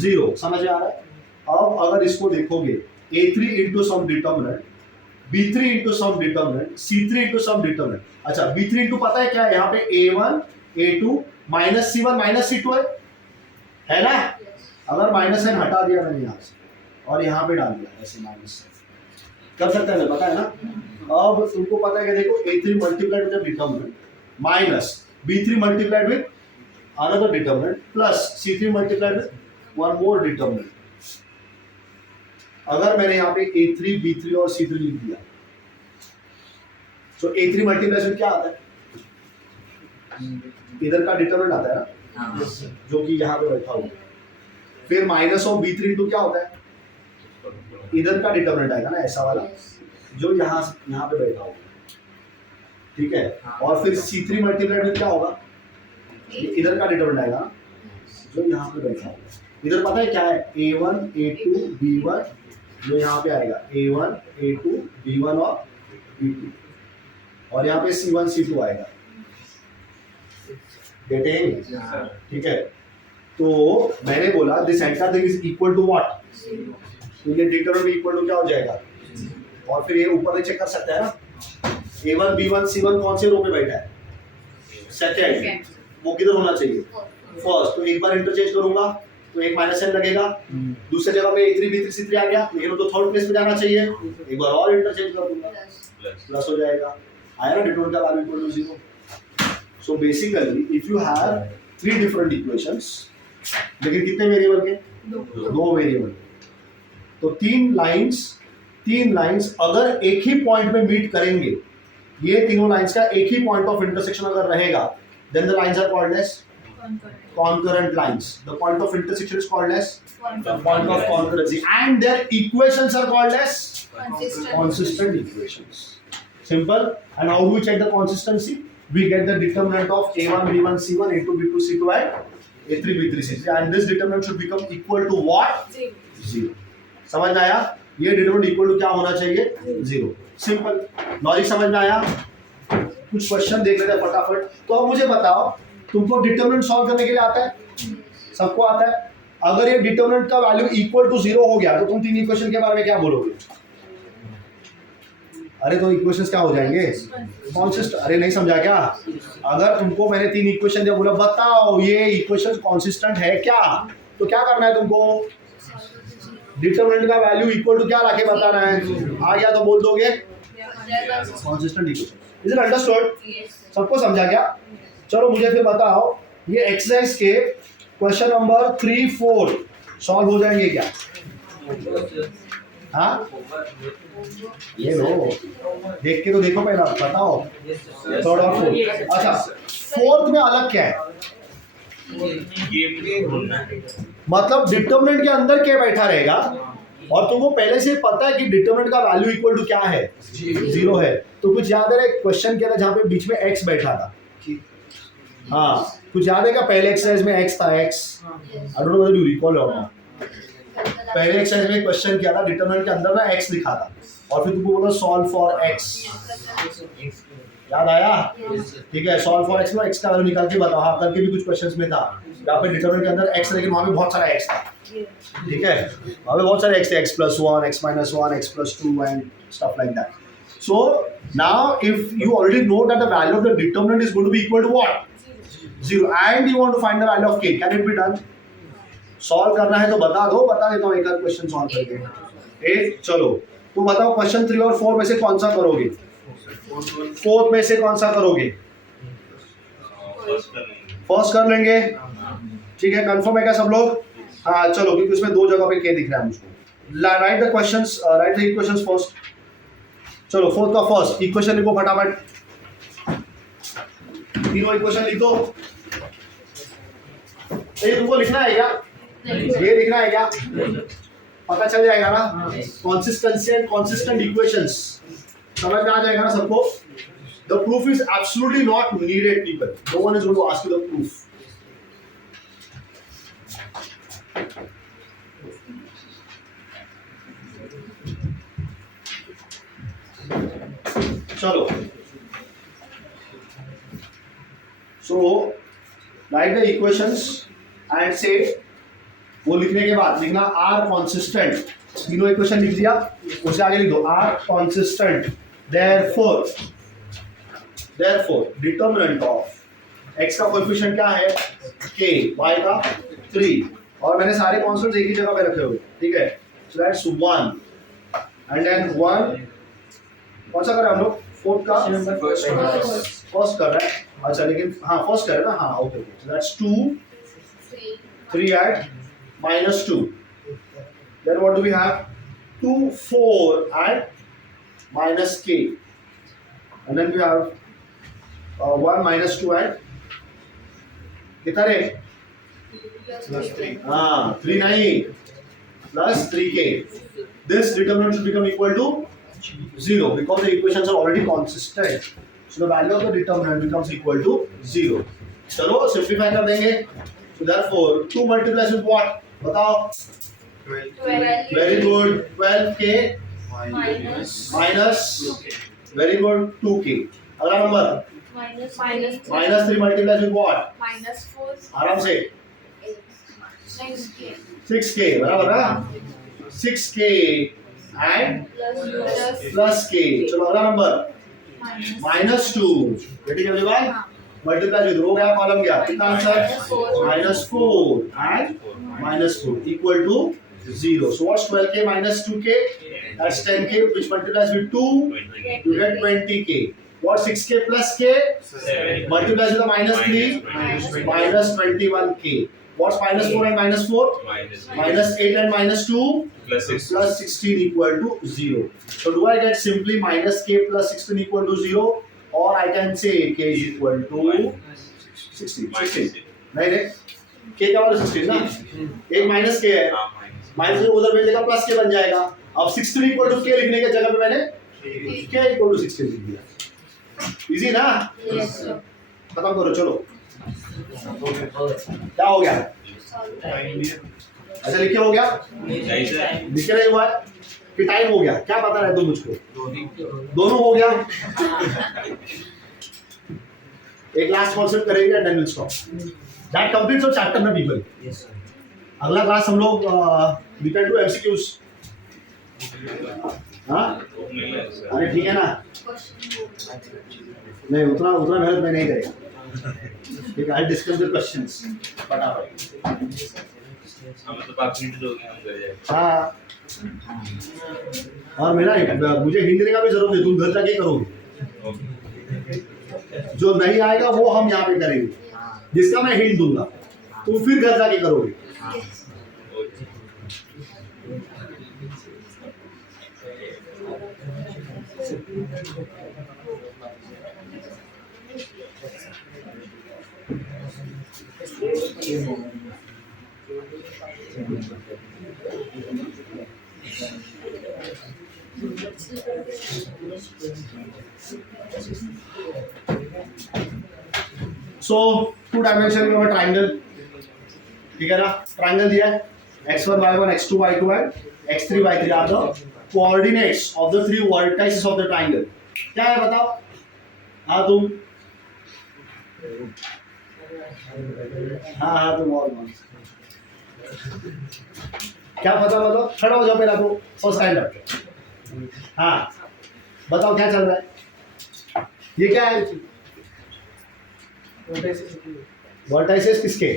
0, समझ में आ रहा है। अब अगर इसको देखोगे a3 into some determinant, b3 into some determinant, c3 into some determinant, अच्छा b3 into पता है क्या है, यहाँ पे a1 a2 minus c1 minus c2 है ना। अगर माइनस n हटा दिया मैंने यहाँ से और यहाँ पे डाल दिया ऐसे माइनस कर सकते हैं, पता है ना। अब तुमको पता है कि देखो a3 multiplied with determinant minus b3 multiplied with another determinant plus c3 multiplied with one more determinant. अगर मैंने यहाँ पे a3 b3 और c3 लिख दिया, तो a3 मल्टीप्लाइज क्या आता है, इधर का डिटरमिनेंट आता है ना, जो कि यहाँ पे बैठा हुआ, फिर माइनस ऑफ b3 इंटू क्या होता है, इधर का डिटरमिनेंट आएगा ना, ऐसा वाला जो यहाँ पे बैठा हुआ, ठीक है। और फिर c3 मल्टीप्लाइड में क्या होगा, इधर का डिटरमिनेंट आएगा जो यहाँ पे बैठा होगा। इधर पता है क्या है, a1 a2 b1, जो यहाँ पे आएगा a1 a2 b1 और b2, और यहाँ पे c1 c2 आएगा, गेटिंग, ठीक है। तो मैंने बोला this entire thing is equal to what, तो ये डिटरमिनेंट इक्वल टू क्या हो जाएगा, और फिर ये ऊपर चेक कर सकते हैं ना, a1 b1 c1 कौन से रो पे बैठा है, सेकंड, वो किधर होना चाहिए, फर्स्ट। तो एक बार इंटरचेंज करूंगा तो एक माइनस n लगेगा, दूसरे जगह पे a3 b3 c3 आ गया, लेकिन वो तो थर्ड प्लेस पे जाना चाहिए, एक बार और इंटरचेंज कर दूंगा, प्लस हो जाएगा, आया ना, डिटरमिनेंट का value equal to 0। So basically if you have 3 different equations, लेकिन कितने वेरिएबल के, 2 वेरिएबल, तो तीन लाइंस अगर एक ही पॉइंट में मीट करेंगे ये तीनों लाइंस का एक ही पॉइंट ऑफ इंटरसेक्शन अगर रहेगा, then the lines are called as concurrent lines. The point of intersection is called as point of concurrency, and their equations are called as consistent equations. Simple. And how do we check the consistency? We get the determinant of a1 b1 c1 a2 b2 c2 and a3 b3 c3, and this determinant should become equal to what? 0. समझ में आया? ये determinant equal to क्या होना चाहिए? 0. Simple. Logic समझ में आया? कुछ क्वेश्चन देख लेते हैं फटाफट। तो अब मुझे बताओ, तुमको डिटरमिनेंट सॉल्व करने के लिए आता है? सबको आता है। अगर ये डिटरमिनेंट का वैल्यू इक्वल टू 0 हो गया तो तुम तीन इक्वेशन के बारे में क्या बोलोगे? अरे तो इक्वेशंस क्या हो जाएंगे? कॉन्सिस्टेंट। अरे नहीं समझा क्या? अगर तुमको मैंने तीन इक्वेशन दिया, बोला बताओ ये इक्वेशन कॉन्सिस्टेंट है क्या, तो क्या करना है तुमको? डिटरमिनेंट का वैल्यू इक्वल टू क्या रखे बताना है। आ गया तो बोल दोगे consistent equation. Is it understood? सबको समझा क्या? चलो मुझे फिर बताओ, ये एक्सरसाइज के क्वेश्चन नंबर 3, 4 सॉल्व हो जाएंगे क्या? हाँ, ये लो, देख के तो देखो पहला, बताओ थर्ड और फोर्थ। अच्छा, फोर्थ में अलग क्या है? मतलब डिटरमिनेंट के अंदर क्या बैठा रहेगा, और तुमको पहले से पता है कि डिटरमिनेंट का वैल्यू इक्वल टू क्या है? 0 है। तो कुछ याद है क्वेश्चन के अंदर जहाँ पे बीच में x बैठा था? हाँ, कुछ याद है क्या? पहले एक्सरसाइज में x था, x I don't know whether you recall और नॉट। पहले एक्सरसाइज में क्वेश्चन किया था, डिटरमिनेंट के अंदर ना x लिखा था, और फिर तुमको बोला सॉल्व फॉर x। याद आया? ठीक है, सॉल्व फॉर x में x का वैल्यू निकाल के बताओ। हाँ, कल के भी कुछ क्वेश्चंस में था, यहाँ पे डिटरमिनेंट के अंदर x, लेकिन वहाँ पे बहुत सारा x था। ठीक है, वहाँ पे बहुत सारे x थे, x+1, x-1, x+2 and stuff like that. So now if you already know that the value of the determinant is going to be equal to what? 0, and you want to find the value of k, can it be done? Solve करना है तो बता दो, बता देता हूँ एक आध क्वेश्चन सॉल्व करके। एक चलो, तो बताओ क्वेश्चन 3 और 4 में से कौन सा करोगे? 4 में से कौन सा करोगे? फर्स्ट कर लेंगे। ठीक है, कंफर्म है क्या सब लोग? हाँ चलो, क्योंकि उसमें दो जगह पे के दिख रहा है मुझको। Right the questions, right the equations first. चलो फोर्थ का फर्स्ट इक्वेशन लिखो फटाफट, तीनों इक्वेशन लिख दो। ये तुमको लिखना है क्या? ये लिखना है क्या? पता चल जाएगा ना? कंसिस्टेंसी एंड कंसिस्टेंट इक्वेशंस समझ में आ जाएगा ना सबको? The proof is absolutely not needed people, no one is going to ask you the proof. चलो, so write the equations and say, वो लिखने के बाद लिखना आर कॉन्सिस्टेंट। तीनों इक्वेशन लिख दिया, उससे आगे लिख दो are consistent. Therefore determinant of x का कोएफिशिएंट क्या है? k, y का 3, और मैंने सारे कॉन्स्टेंट्स एक ही जगह पे रखे हुए। ठीक है, सो दैट्स 1 एंड देन 1 कौन सा कर रहे हैं हम लोग? फोर्थ का फर्स्ट कर रहे हैं। अच्छा, लेकिन हाँ फर्स्ट कर रहे हैं ना? हाँ okay, so that's 2, 3 eight -2, then what do we have? 2, 4 and -k, and then we have 1 -2 and कितना रे? हाँ 3 नहीं, plus 3k. This determinant should become equal to 0 because the equations are already consistent. So the value of the determinant becomes equal to 0. चलो simplify कर देंगे। So therefore 2 multiplies with what? बताओ। 12. Very good, 12k minus very good 2k. अगला number -3 multiplies with what? -4 आराम से 6k, बराबर ना? 6k and plus k। चलो अगला नंबर -2, ठीक है भाई, मल्टीप्लाई विद रो गया, कॉलम गया, कितना answer? -4 and -4 equal to 0. So what's 12k minus 2k? That's 10k, which multiplies with 2, you get 20k. What 6k plus k? Multiplies with the -3, minus 21k. What's minus 4 and minus 4? Minus 8 and minus 2? Plus 6. Plus 16 equal to 0. So do I get simply minus k plus 16 equal to 0? Or I can say k is equal to 16. नहीं रे, k का वाला 16 ना? एक minus k है, minus से उधर भेज देगा प्लस के बन जाएगा। अब 16 इक्वल टू k लिखने के जगह पे मैंने k इक्वल टू 16 लिख दिया। इजी ना? Yes, sir. खत्म करो चलो। क्या हो गया? अच्छा लिखे हो गया? लिखे नहीं हुआ है? कि टाइम हो गया? क्या पता है तुम मुझको? दोनों हो गया? एक लास्ट कॉन्सेप्ट करेंगे and then will stop. That completes your chapter में पीपल। अगला क्लास हम लोग वी कैन डू एमसीक्यूज। हाँ? अरे ठीक है ना? नहीं उतना उतना मेहनत मैं नहीं करेगा। ठीक है, आई डिस्कस द क्वेश्चंस फटाफट। हम तो 5 मिनट हो गए हम कर जाए। हाँ, और मेरा मुझे हिंट देने का भी जरूरत नहीं, तुम घर जाके करोगे। जो नहीं आएगा वो हम यहाँ पे करेंगे, जिसका मैं हिंट दूंगा तुम फिर घर जाके करोगे। सो 2 डायमेंशन में ट्राइंगल, ठीक है ना? ट्राइंगल दिया है x1 y1 x2 y2 and x3 y3 are the coordinates of the 3 vertices of the triangle. क्या है बताओ? हाँ तुम, हाँ तुम और क्या पता बताओ? खड़ा हो जाओ पहला तो फर्स्ट टाइम रख। हाँ बताओ क्या चल रहा है? ये क्या है? वर्टाइसेस किसके?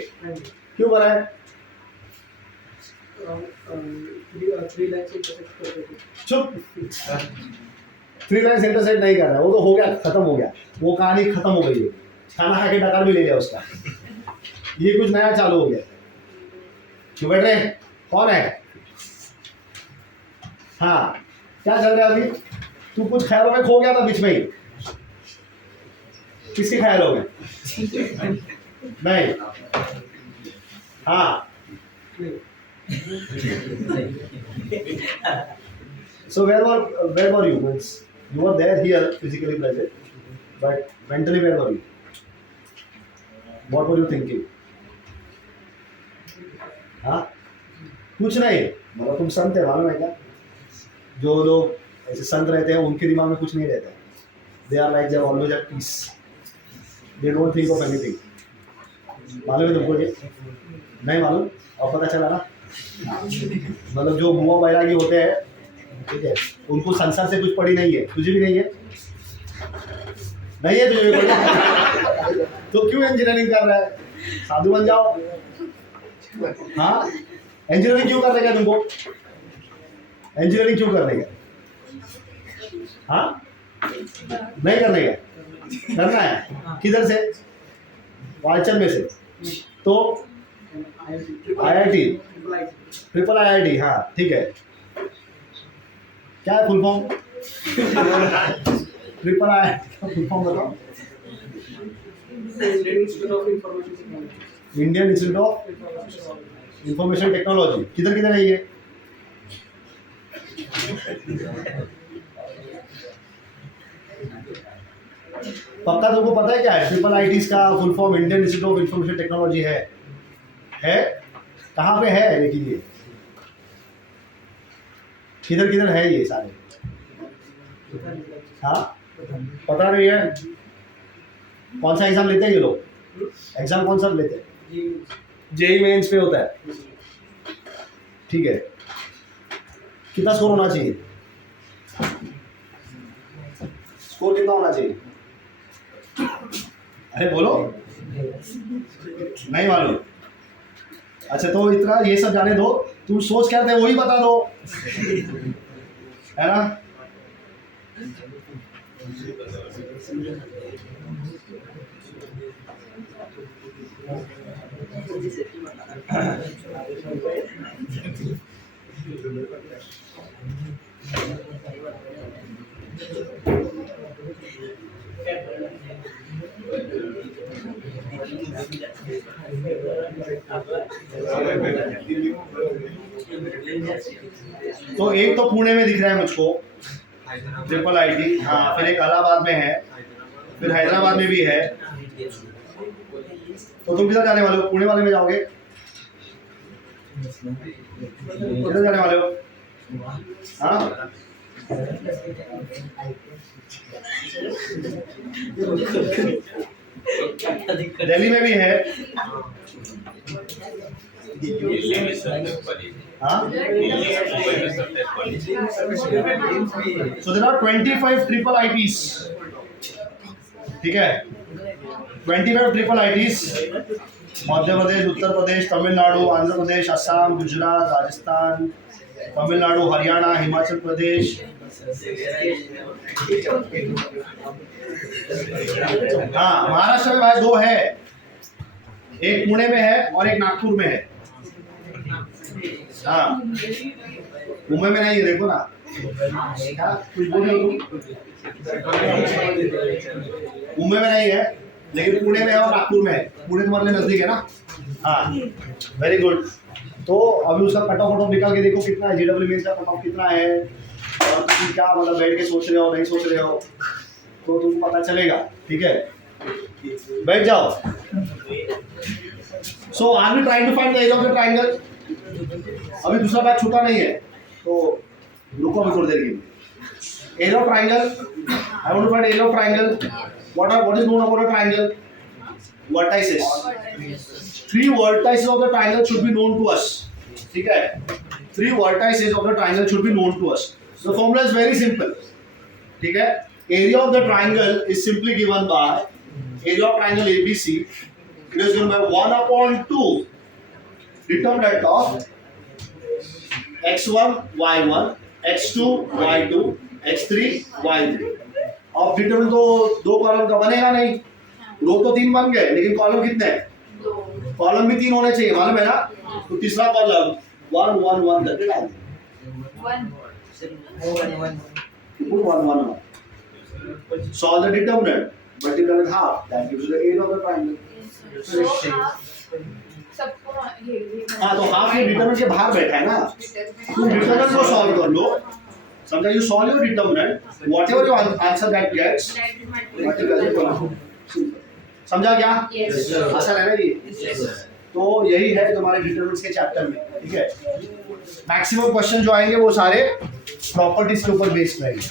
क्यों बना है? चुप, 3 लाइन्स इंटरसेक्ट नहीं कर रहा है, वो तो हो गया, खत्म हो गया, वो कहानी खत्म हो गई है। खाना खा के डकार भी ले लिया उसका। ये कुछ नया चालू हो गया। क्यों बैठ रहे हैं? कौन है? हाँ क्या चल रहा है अभी? तू कुछ ख्यालों में खो गया था बीच में ही। किसके ख्यालों में? नहीं। हाँ so where were you? Means you were there here physically present, but mentally where were you? What were you thinking? हाँ कुछ नहीं, मतलब तुम संत है, मालूम है क्या? जो लोग ऐसे संत रहते हैं उनके दिमाग में कुछ नहीं रहता है। They are like they are always at peace. They don't think of anything. मालूम है तुमको ये? नहीं मालूम? और पता चला ना? मतलब जो मुआ बैरागी होते हैं, ठीक है, उनको संसार से कुछ पड़ी नहीं है। तुझे भी नहीं है? नहीं है तुझे भी? तो क्यों इंजीनियरिंग कर रहा है? साधु बन जाओ। हाँ इंजीनियरिंग क्यों करने का तुमको? इंजीनियरिंग क्यों करने का? हाँ नहीं करने का, करना है। किधर से? वालचंद में से। तो IIT, ट्रिपल IIT, हाँ ठीक है। क्या है फुल फॉर्म? ट्रिपल IIT का फुल फॉर्म बताओ। Indian institute of information technology. किधर किधर है ये? पक्का तुमको पता है क्या है? ट्रिपल IIT का full form Indian institute of information technology है? कहाँ पे है? लेकिन ये किधर किधर है ये सारे? हाँ पता नहीं है। कौन सा एग्जाम लेते हैं ये लोग? एग्जाम कौन सा लेते हैं? जेईई मेंस पे होता है, ठीक है। कितना स्कोर होना चाहिए? स्कोर कितना होना चाहिए? अरे बोलो, नहीं मालूम? अच्छा तो इतना ये सब जाने दो, तुम सोच क्या रहे थे वही बता दो, है ना? तो एक तो पुणे में दिख रहा है मुझको ट्रिपल आईटी, हाँ, फिर एक इलाहाबाद में है, फिर हैदराबाद में भी है। तो तुम किधर जाने वाले हो? पुणे वाले में जाओगे? किधर जाने वाले हो? हाँ, दिल्ली में भी है। दिल्ली में सब पड़ी हाँ, मुंबई में सब पड़ी so there are 25 triple ITs, ठीक है, 25 ट्रिपल आईटीज, मध्य प्रदेश, उत्तर प्रदेश, तमिलनाडु, आंध्र प्रदेश, असम, गुजरात, राजस्थान, तमिलनाडु, हरियाणा, हिमाचल प्रदेश। हाँ, महाराष्ट्र में भाई 2 है, एक पुणे में है और एक नागपुर में है। हाँ, मुंबई में नहीं है, देखो ना। क्या कुछ बोल रहे हो तुम? मुंबई में नहीं है, लेकिन पुणे में है और नागपुर में है। पुणे तुम्हारे लिए नजदीक है ना? हाँ, वेरी गुड। तो अभी उसका कट ऑफ निकाल के देखो कितना है, जेडब्ल्यू मेंस का कट ऑफ कितना है, और तुम क्या मतलब बैठ के सोच रहे हो नहीं सोच रहे हो, तो तुमको पता चलेगा, ठीक है। बैठ जाओ। So are we trying to find the area of the triangle? अभी दूसरा बैच छूटा नहीं है, तो रुको अभी थोड़ी देर के लिए। Area of triangle, I want to find area of triangle. What is known about a triangle? Vertices. 3 vertices of the triangle should be known to us, ठीक है। 3 vertices of the triangle should be known to us. The formula is very simple, ठीक है। Area of the triangle is simply given by area of triangle ABC, it is given by 1/2 determinant of x1 y1 x2 y2 x3 y3। अब determinant तो 2 column का बनेगा नहीं, रो तो 3 बन गए, लेकिन कॉलम कितने हैं? 2। कॉलम भी 3 होने चाहिए, मालूम है ना? तो तीसरा कॉलम 1 1 1 करके डाल दो। 1 1 1 solve the determinant, multiply with half, that gives you the area of the triangle। हाँ, तो हाफ ये डिटरमिनेंट के बाहर बैठा है ना, तुम डिटरमिनेंट को सॉल्व कर लो, समझा? You solve your determinant, whatever your answer that gets, समझा क्या? आसान है ना ये? तो यही है तुम्हारे डिटरमिनेंट्स के चैप्टर में, ठीक है। मैक्सिमम क्वेश्चन जो आएंगे वो सारे प्रॉपर्टीज के ऊपर बेस्ड रहेंगे,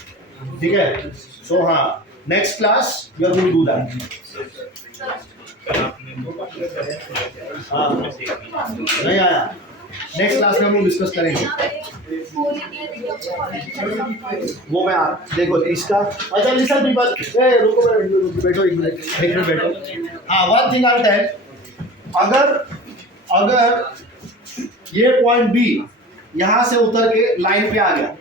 ठीक है। सो हाँ, next class you are going to do that. हाँ, नहीं आया, नेक्स्ट क्लास में हम लोग डिस्कस करेंगे वो। मैं देखो इसका, अच्छा लिसन पीपल, ए रुको बैठो, एक मिनट बैठो। हाँ, वन थिंग आई टेल, अगर ये पॉइंट बी यहाँ से उतर के लाइन पे आ गया,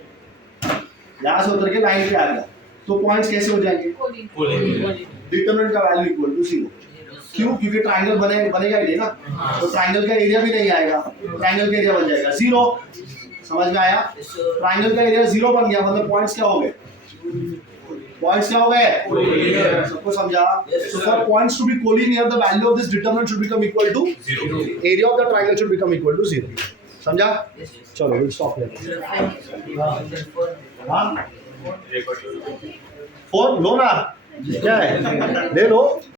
यहाँ से उतर के लाइन पे आ गया, तो पॉइंट्स कैसे हो जाएंगे? डिटरमिनेंट का वैल्यू इक्वल टू 0। क्यों? क्योंकि ट्रायंगल बनेगा ही नहीं ना, तो ट्रायंगल का एरिया भी नहीं आएगा, ट्रायंगल का एरिया बन जाएगा 0। समझ में आया? ट्रायंगल का एरिया 0 बन गया, मतलब पॉइंट्स क्या हो गए? पॉइंट्स क्या हो गए? सबको समझा? So for points to be collinear, the value of this determinant should become equal to 0, area of the triangle should become equal to 0। समझा? चलो विल स्टॉप हियर। हां, 4 लो ना, क्या है? ले लो।